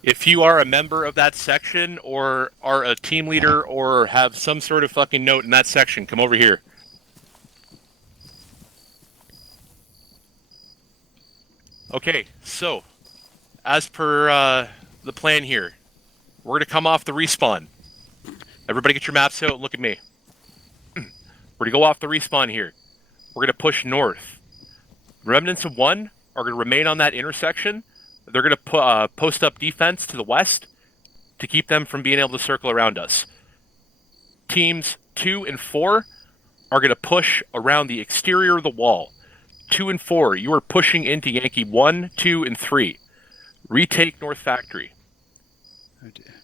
If you are a member of that section, or are a team leader, or have some sort of fucking note in that section, come over here. Okay, so, as per the plan here, we're going to come off the respawn. Everybody get your maps out and look at me. We're going to go off the respawn here. We're going to push north. Remnants of 1 are going to remain on that intersection. They're going to post up defense to the west to keep them from being able to circle around us. Teams 2 and 4 are going to push around the exterior of the wall. 2 and 4, you are pushing into Yankee 1, 2, and 3. Retake North Factory. Oh dear.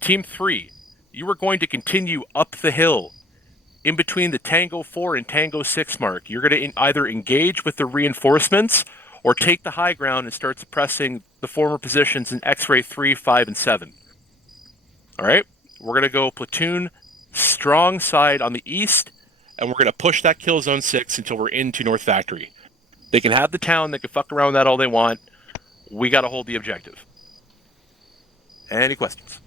Team 3, you are going to continue up the hill in between the Tango 4 and Tango 6 mark. You're going to either engage with the reinforcements or take the high ground and start suppressing the former positions in X-ray 3, 5, and 7. All right? We're going to go platoon strong side on the east, and we're going to push that kill zone 6 until we're into North Factory. They can have the town. They can fuck around with that all they want. We got to hold the objective. Any questions?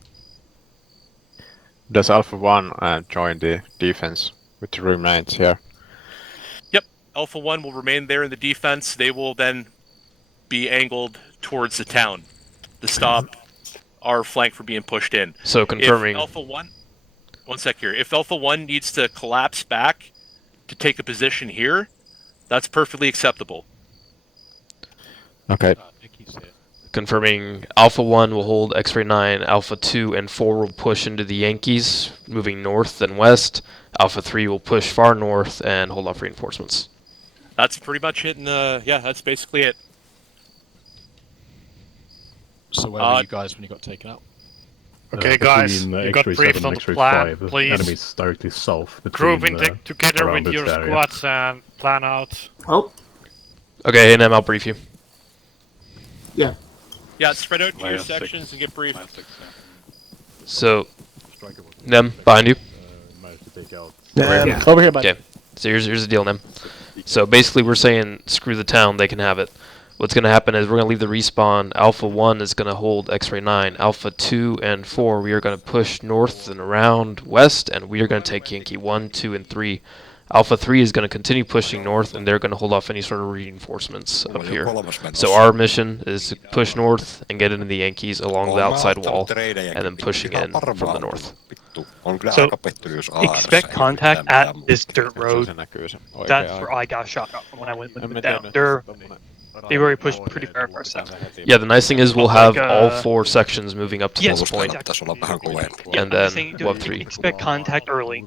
Does Alpha 1 join the defense with the roommates here? Yep. Alpha 1 will remain there in the defense. They will then be angled towards the town to stop our flank from being pushed in. So confirming. If Alpha 1... One sec here. If Alpha 1 needs to collapse back to take a position here, that's perfectly acceptable. Okay. Confirming Alpha 1 will hold X-Ray 9, Alpha 2 and 4 will push into the Yankees, moving north and west. Alpha 3 will push far north and hold off reinforcements. That's pretty much it, and yeah, that's basically it. So where were you guys when you got taken out? Okay, guys, you got briefed on the plan. Please enemies directly south. Group together with your squads and plan out. Oh. Okay, and I'll brief you. Yeah. Yeah, spread out into your sections and get briefed. So, Nem, behind you. Over here, buddy. Okay, so here's the deal, Nem. So basically we're saying, screw the town, they can have it. What's going to happen is we're going to leave the respawn. Alpha 1 is going to hold X-Ray 9. Alpha 2 and 4, we are going to push north and around west, and we are going to take Yankee 1, 2, and 3. Alpha 3 is going to continue pushing north, and they're going to hold off any sort of reinforcements up here. So our mission is to push north and get into the Yankees along the outside wall, and then pushing in from the north. So, expect contact at this dirt road. That's where I got shot up when I went down. They've already pushed pretty far for us. Yeah, the nice thing is we'll have all 4 sections moving up to this point. And then we'll have 3. Expect contact early.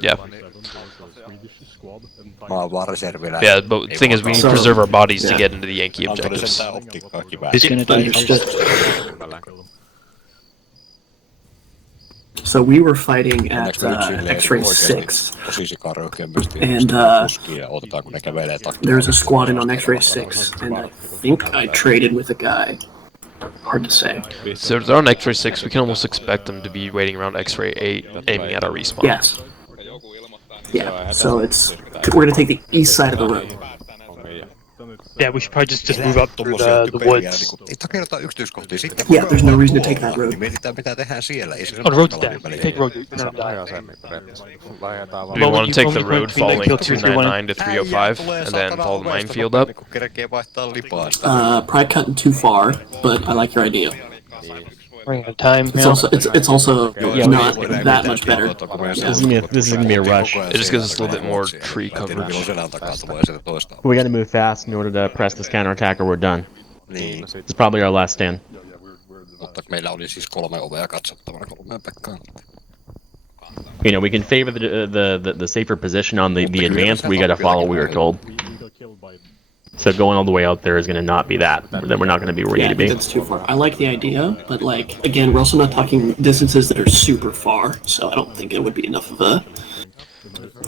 Yeah. Yeah, but the thing is we need to preserve our bodies to get into the Yankee objectives. So we were fighting at X-Ray 6, and there was a squad in on X-Ray 6, and I think I traded with a guy. Hard to say. So if they're on X-Ray 6, we can almost expect them to be waiting around X-Ray 8, aiming at our respawn. Yes. Yeah, so we're going to take the east side of the road. Yeah, we should probably just move up through the woods. Yeah, there's no reason to take that road. Oh, the road's dead. Take road. Do you want to take the road following 299 to 305 and then follow the minefield up? Probably cutting too far, but I like your idea. Running out of time. It's also not that much better. Yeah. This is gonna be a rush. It just gives us a little bit more tree coverage. We gotta move fast in order to press this counterattack or we're done. It's probably our last stand. You know, we can favor the safer position on the advance. We gotta follow what we were told. So going all the way out there is going to not be that. Then we're not going to be where we need to be. That's too far. I like the idea, but like again, we're also not talking distances that are super far, so I don't think it would be enough of a.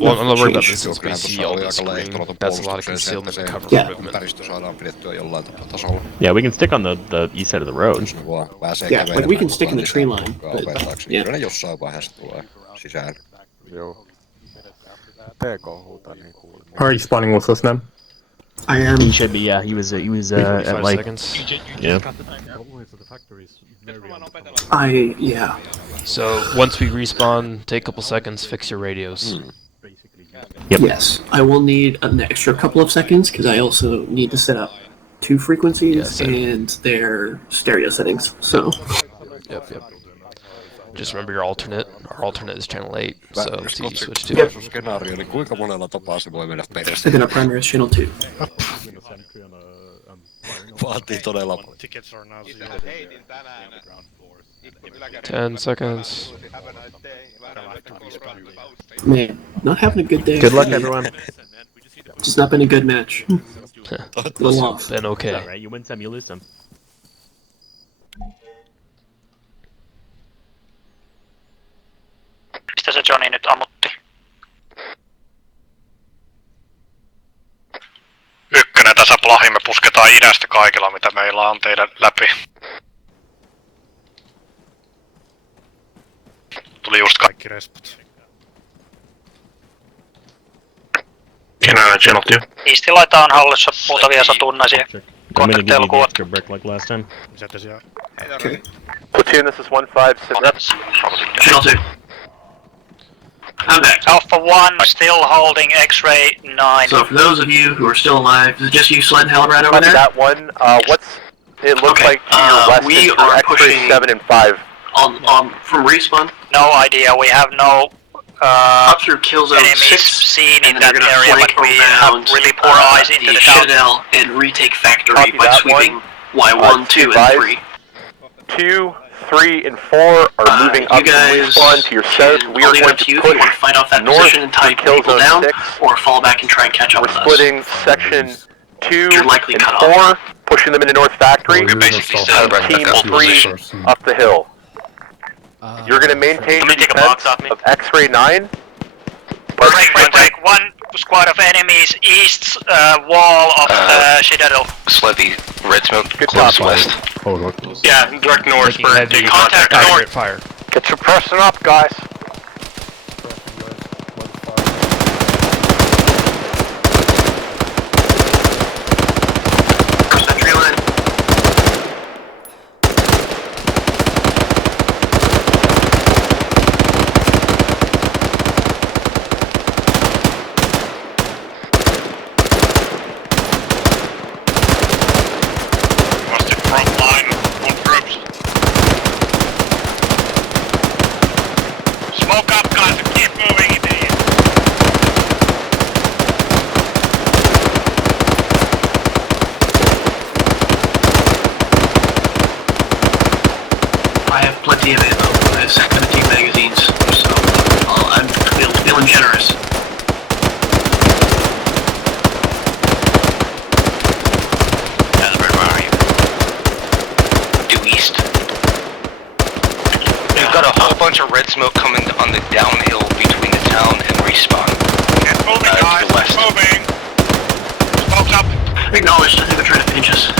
Well, I'm not worried about distance. We see all the screen. That's a lot of concealment and cover for movement. Yeah, we can stick on the east side of the road. Yeah, like we can stick in the tree line. But, yeah. Are you spawning with us now? I am. He should be. Yeah, he was at like. Seconds. Yeah. Yeah. So once we respawn, take a couple seconds, fix your radios. Yep. Yes, I will need an extra couple of seconds because I also need to set up 2 frequencies and their stereo settings. So. Yep. Just remember your alternate. Our alternate is channel 8, so it's easy to switch to. Yep. And then our primary is channel 2. Vaatii todella. 10 seconds. Man, not having a good day. Good luck, everyone. Just not been a good match. Little off. Been okay. It's all right. You win some, you lose some. Mistä se Johnny nyt ammutti? kaikilla mitä meillä on teidän läpi. Tuli just kaikki respot. Channel 2. Istilaita on hallussa muutamia satunnaisia. Kontakteilukuvia. Mitä siellä? Okay. Platoon, this is 1-5, sit reps. Channel 2. I'm back. Alpha 1 still holding X-ray 9. So for those of you who are still alive, is it just you, Sled and Halbrad over there? That one, it looks like to your west we is are X-ray pushing 7 and 5. From respawn. No idea, we have no up through kill zone enemies 6, seen in and that then they're area, gonna but we flank have around really poor eyes into the town. Citadel and retake factory Copy by that sweeping one. Y1, 2, and 3. 2, 3, and 4 are moving up to respawn to your south. We are going to push want to fight off that north position and tie to kill people zone down, 6. or fall back and try and catch up We're with us. splitting section 2 You're likely and cut 4, off. pushing them into North Factory. We're basically and Team 3 up the hill. You're going to maintain the defense of X-ray 9. Break, one squad of enemies east wall of Citadel. Slevy, red smoke, Good close job, west. Yeah, direct north. Take contact north. Fire. Get your person up, guys. Sentry line. What's the front line? What groups? Smoke up, guys, and keep moving in the east. I have plenty of ammo. I have 17 magazines, so I'm feeling generous. Halberd, where are you? Due east. We've got a whole bunch of red smoke coming on the downhill between the town and respawn. Get moving, To guys, the west. get moving. Smoke up. Acknowledged, I think they're trying to pinch us.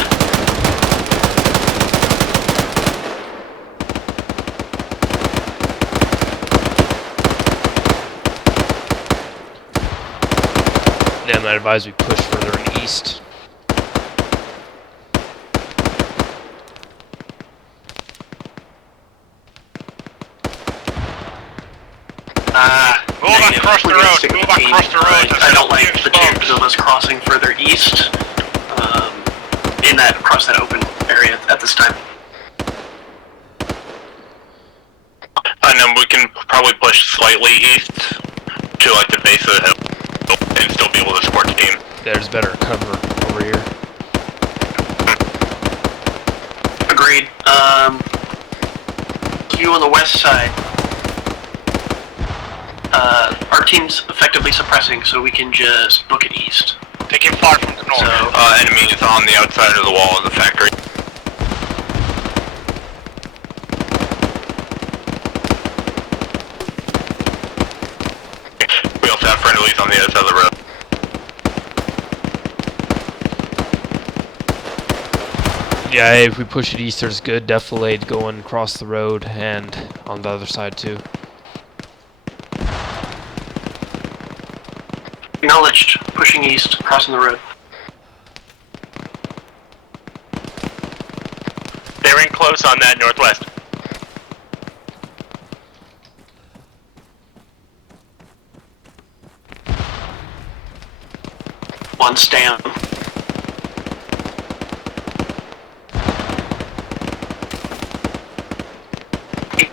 Damn, I advise we push further east. Move across the road, move across the road. I don't like the chances of us crossing further east across that open area at this time. And then we can probably push slightly east to like the base of the hill and still be able to support the team. There's better cover over here. Agreed. You on the west side. Our team's effectively suppressing, so we can just book it east. Taking far from the north. So, enemy is on the outside of the wall of the factory. We also have friendlies on the other side of the road. Yeah, if we push it east, there's good defilade going across the road and on the other side too. Acknowledged. Pushing east, crossing the road. They're in close on that northwest. One's down.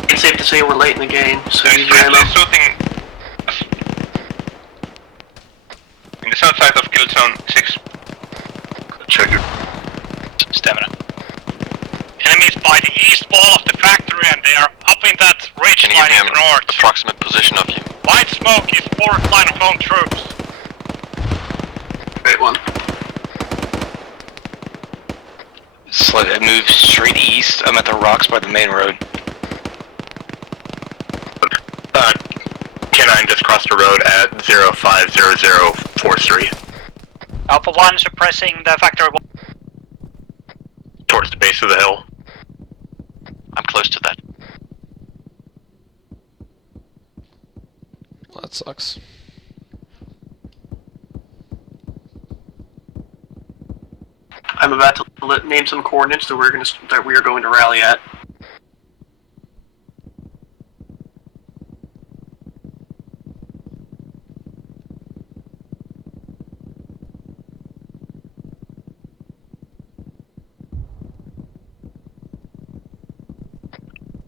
It's safe to say we're late in the game, so use your ammo. Shooting in the south side of kill zone 6. Check it. Stamina. Enemies by the east wall of the factory, and they are up in that ridge Can you line give in me the an north. approximate position of you? White smoke is forward line of lone troops. Great one. Sled, move straight east. I'm at the rocks by the main road. K9 just crossed the road at 050043. Alpha 1 suppressing the factory wall. base of the hill. I'm close to that. Well, that sucks. I'm about to name some coordinates that we are going to rally at.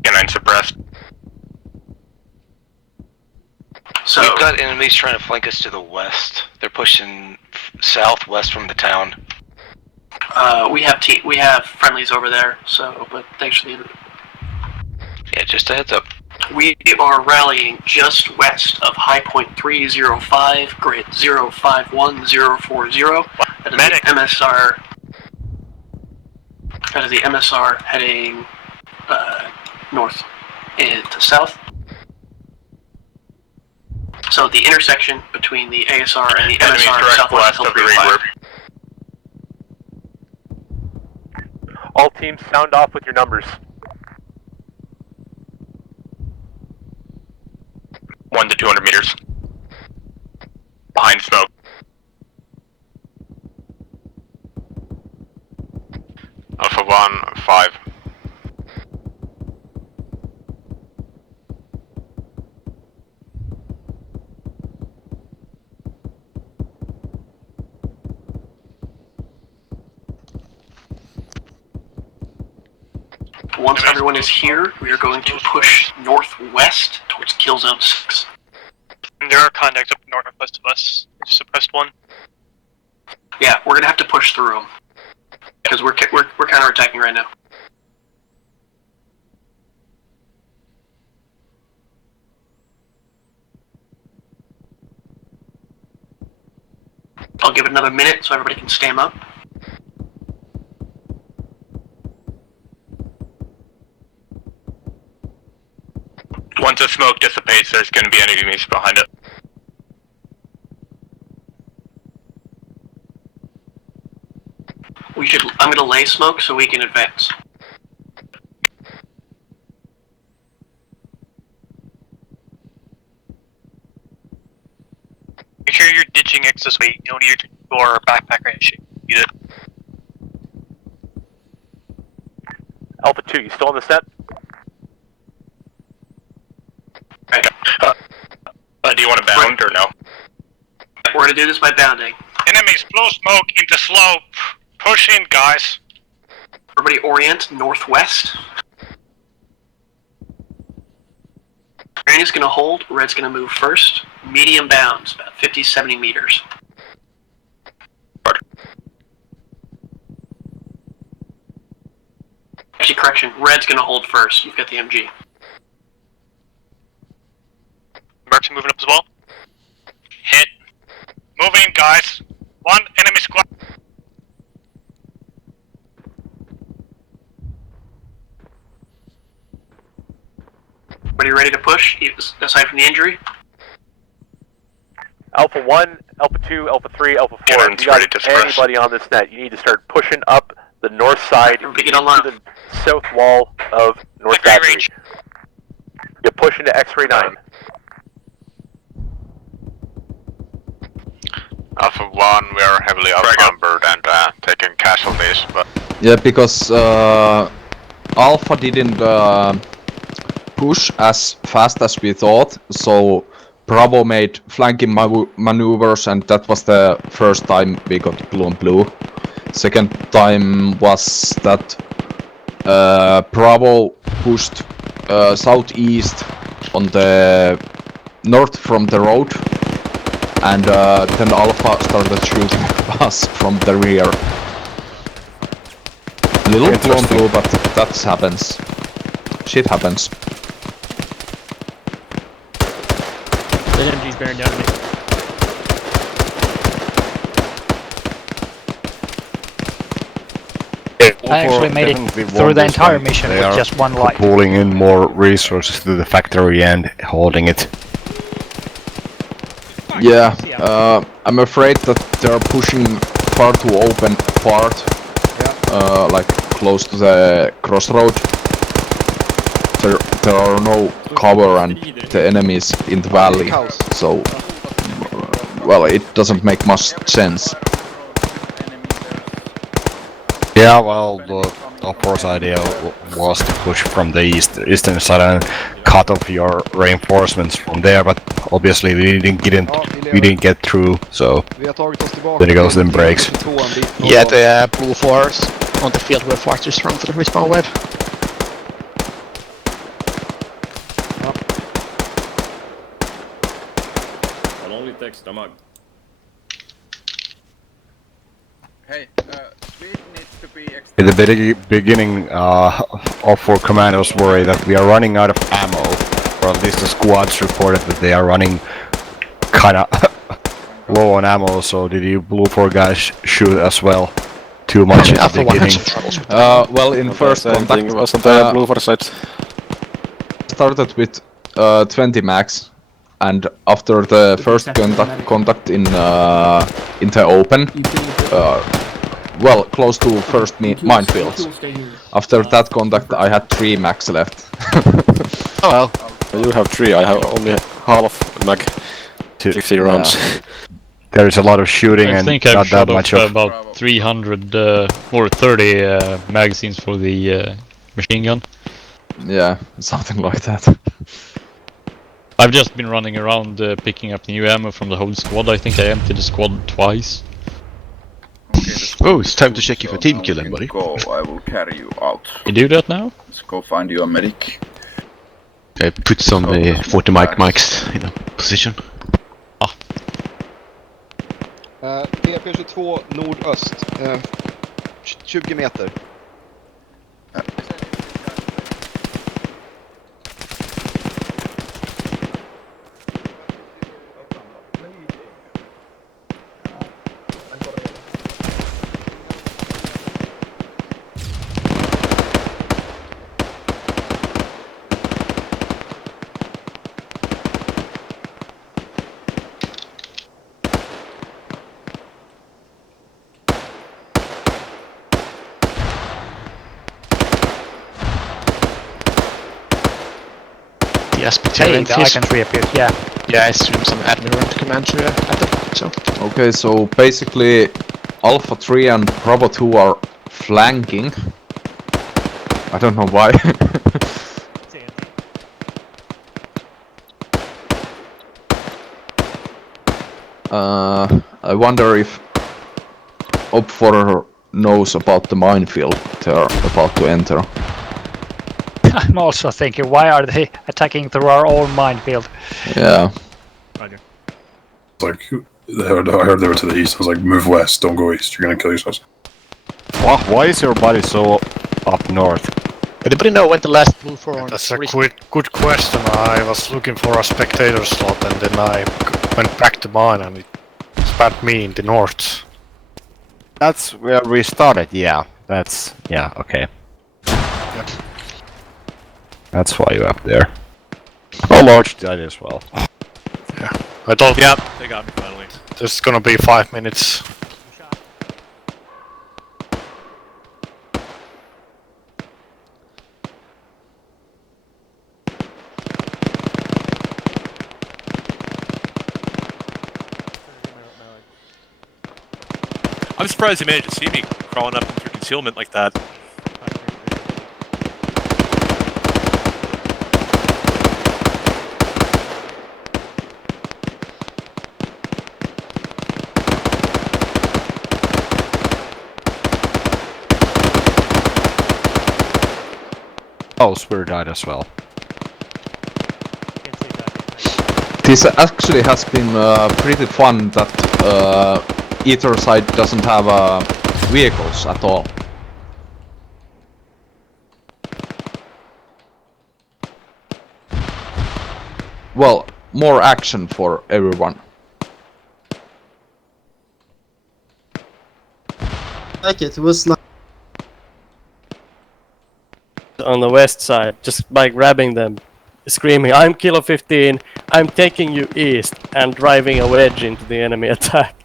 Canine suppressed. So we've got enemies trying to flank us to the west. They're pushing southwest from the town. We have friendlies over there. So, but thanks for the. Yeah, just a heads up. We are rallying just west of High Point 305, grid 051040. That is the MSR. That is the MSR heading north and to south. So the intersection between the ASR and the MSR southwest of the regroup. All teams sound off with your numbers. 1 to 200 meters. Behind smoke. Alpha 1, 5. Once everyone is here, we are going to push northwest towards kill zone 6. There are contacts up northwest of us. We just suppressed one. Yeah, we're gonna have to push through them because we're counterattacking right now. I'll give it another minute so everybody can stand up. Once the smoke dissipates, there's going to be enemies behind it. I'm going to lay smoke so we can advance. Make sure you're ditching excess weight. You don't need your backpack or anything. Need it. Alpha 2, you still on the set? Right. Do you want to bound or no? We're going to do this by bounding. Enemies blow smoke in the slope. Push in, guys. Everybody orient northwest. Green is going to hold, red's going to move first. Medium bounds, about 50-70 meters. Actually, correction, red's going to hold first. You've got the MG. Mercs are moving up as well. Hit. Move in, guys. One enemy squad. Are you ready to push, aside from the injury? Alpha 1, Alpha 2, Alpha 3, Alpha 4. If you got anybody on this net, you need to start pushing up the north side to the south wall of North Factory. You push into X-Ray 9. Alpha 1, we are heavily outnumbered and taking casualties, but... Yeah, because Alpha didn't push as fast as we thought, so Bravo made flanking maneuvers, and that was the first time we got blue on blue. Second time was that Bravo pushed southeast on the north from the road, and then Alpha started shooting us from the rear. Little blue on blue, but that happens. Shit happens. That MG's bearing down to me. I actually made it through the entire mission with just one light. Pulling in more resources to the factory and holding it. Yeah, I'm afraid that they're pushing far too open part, like close to the crossroad. There are no cover and the enemies in the valley, so well, it doesn't make much sense. Yeah, well, of course, idea was to push from the eastern side and cut off your reinforcements from there, but obviously we didn't get through, so then it goes then breaks. Yeah, the blue force on the field were far too strong for the respawn wave. In the beginning, all four commandos worry that we are running out of ammo, or at least the squads reported that they are running kinda low on ammo, so did you Blue 4 guys shoot as well? Too much in the beginning? Well, in first contact, wasn't the Blue 4 side. Started with 20 max, and after the first contact in the open, well, close to first minefields. After that contact, I had 3 max left. Oh well. You have 3, I have only half mag. 60 rounds. There is a lot of shooting and not that much of... about 300 or 30 magazines for the machine gun. Yeah, something like that. I've just been running around picking up new ammo from the whole squad. I think I emptied the squad twice. Oh, it's time to check if a team kill anybody. Go, I will carry you out. You do that now? Let's go find you a medic. Okay, put some 40 mics in a position. PP22 nordöst, 20 meter. Hey, the icons reappeared, yeah. Yeah, I streamed some Admiral command to attack, so. Okay, so basically Alpha 3 and Bravo 2 are flanking. I don't know why. I wonder if Op 4 knows about the minefield they're about to enter. I'm also thinking, why are they attacking through our own minefield? Yeah. Like, I heard they were to the east. I was like, move west, don't go east. You're gonna kill yourselves. Why is your body so up north? Anybody know when the last Blue 4 on? That's a good question. I was looking for a spectator slot and then I went back to mine and it spat me in the north. That's where we started, yeah. Yeah, okay. Yep. That's why you're up there. Oh, Large died as well. Yeah. I thought. Yep, they got me finally. This is gonna be 5 minutes. I'm surprised you managed to see me crawling up through concealment like that. Oh, Spear died as well. This actually has been pretty fun that either side doesn't have vehicles at all. Well, more action for everyone. Like it was like on the west side, just by grabbing them, screaming, "I'm Kilo 15, I'm taking you east," and driving a wedge into the enemy attack.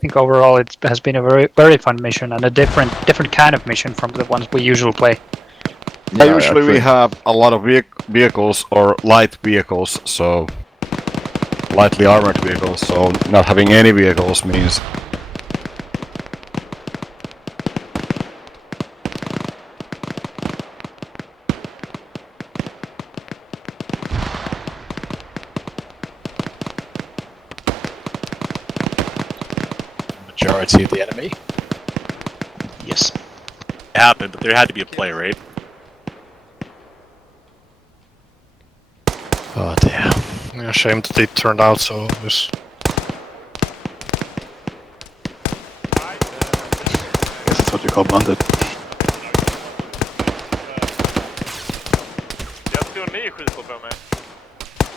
think overall it has been a very fun mission and a different kind of mission from the ones we usually play. Yeah, usually we have a lot of vehicles or light vehicles, so lightly armored vehicles, so not having any vehicles means majority of the enemy. Yes. It happened, but there had to be a play, right? Oh dear. Yeah, shame that it turned out so obvious. Guess that's what you call blunted.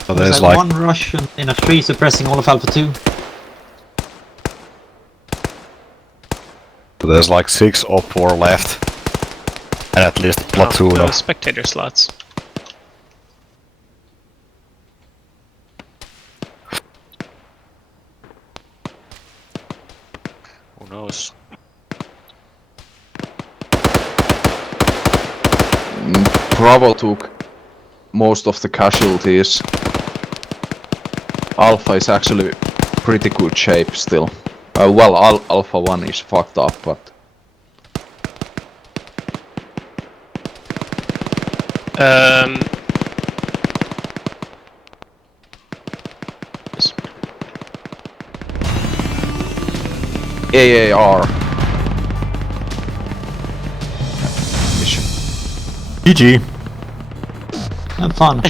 so there's like one Russian in a tree suppressing all of Alpha 2. there's like 6 or 4 left, and at least a platoon of spectator slots. Who knows? Bravo took most of the casualties. Alpha is actually pretty good shape still. Well, Alpha 1 is fucked up, but... AAR. GG. Have fun.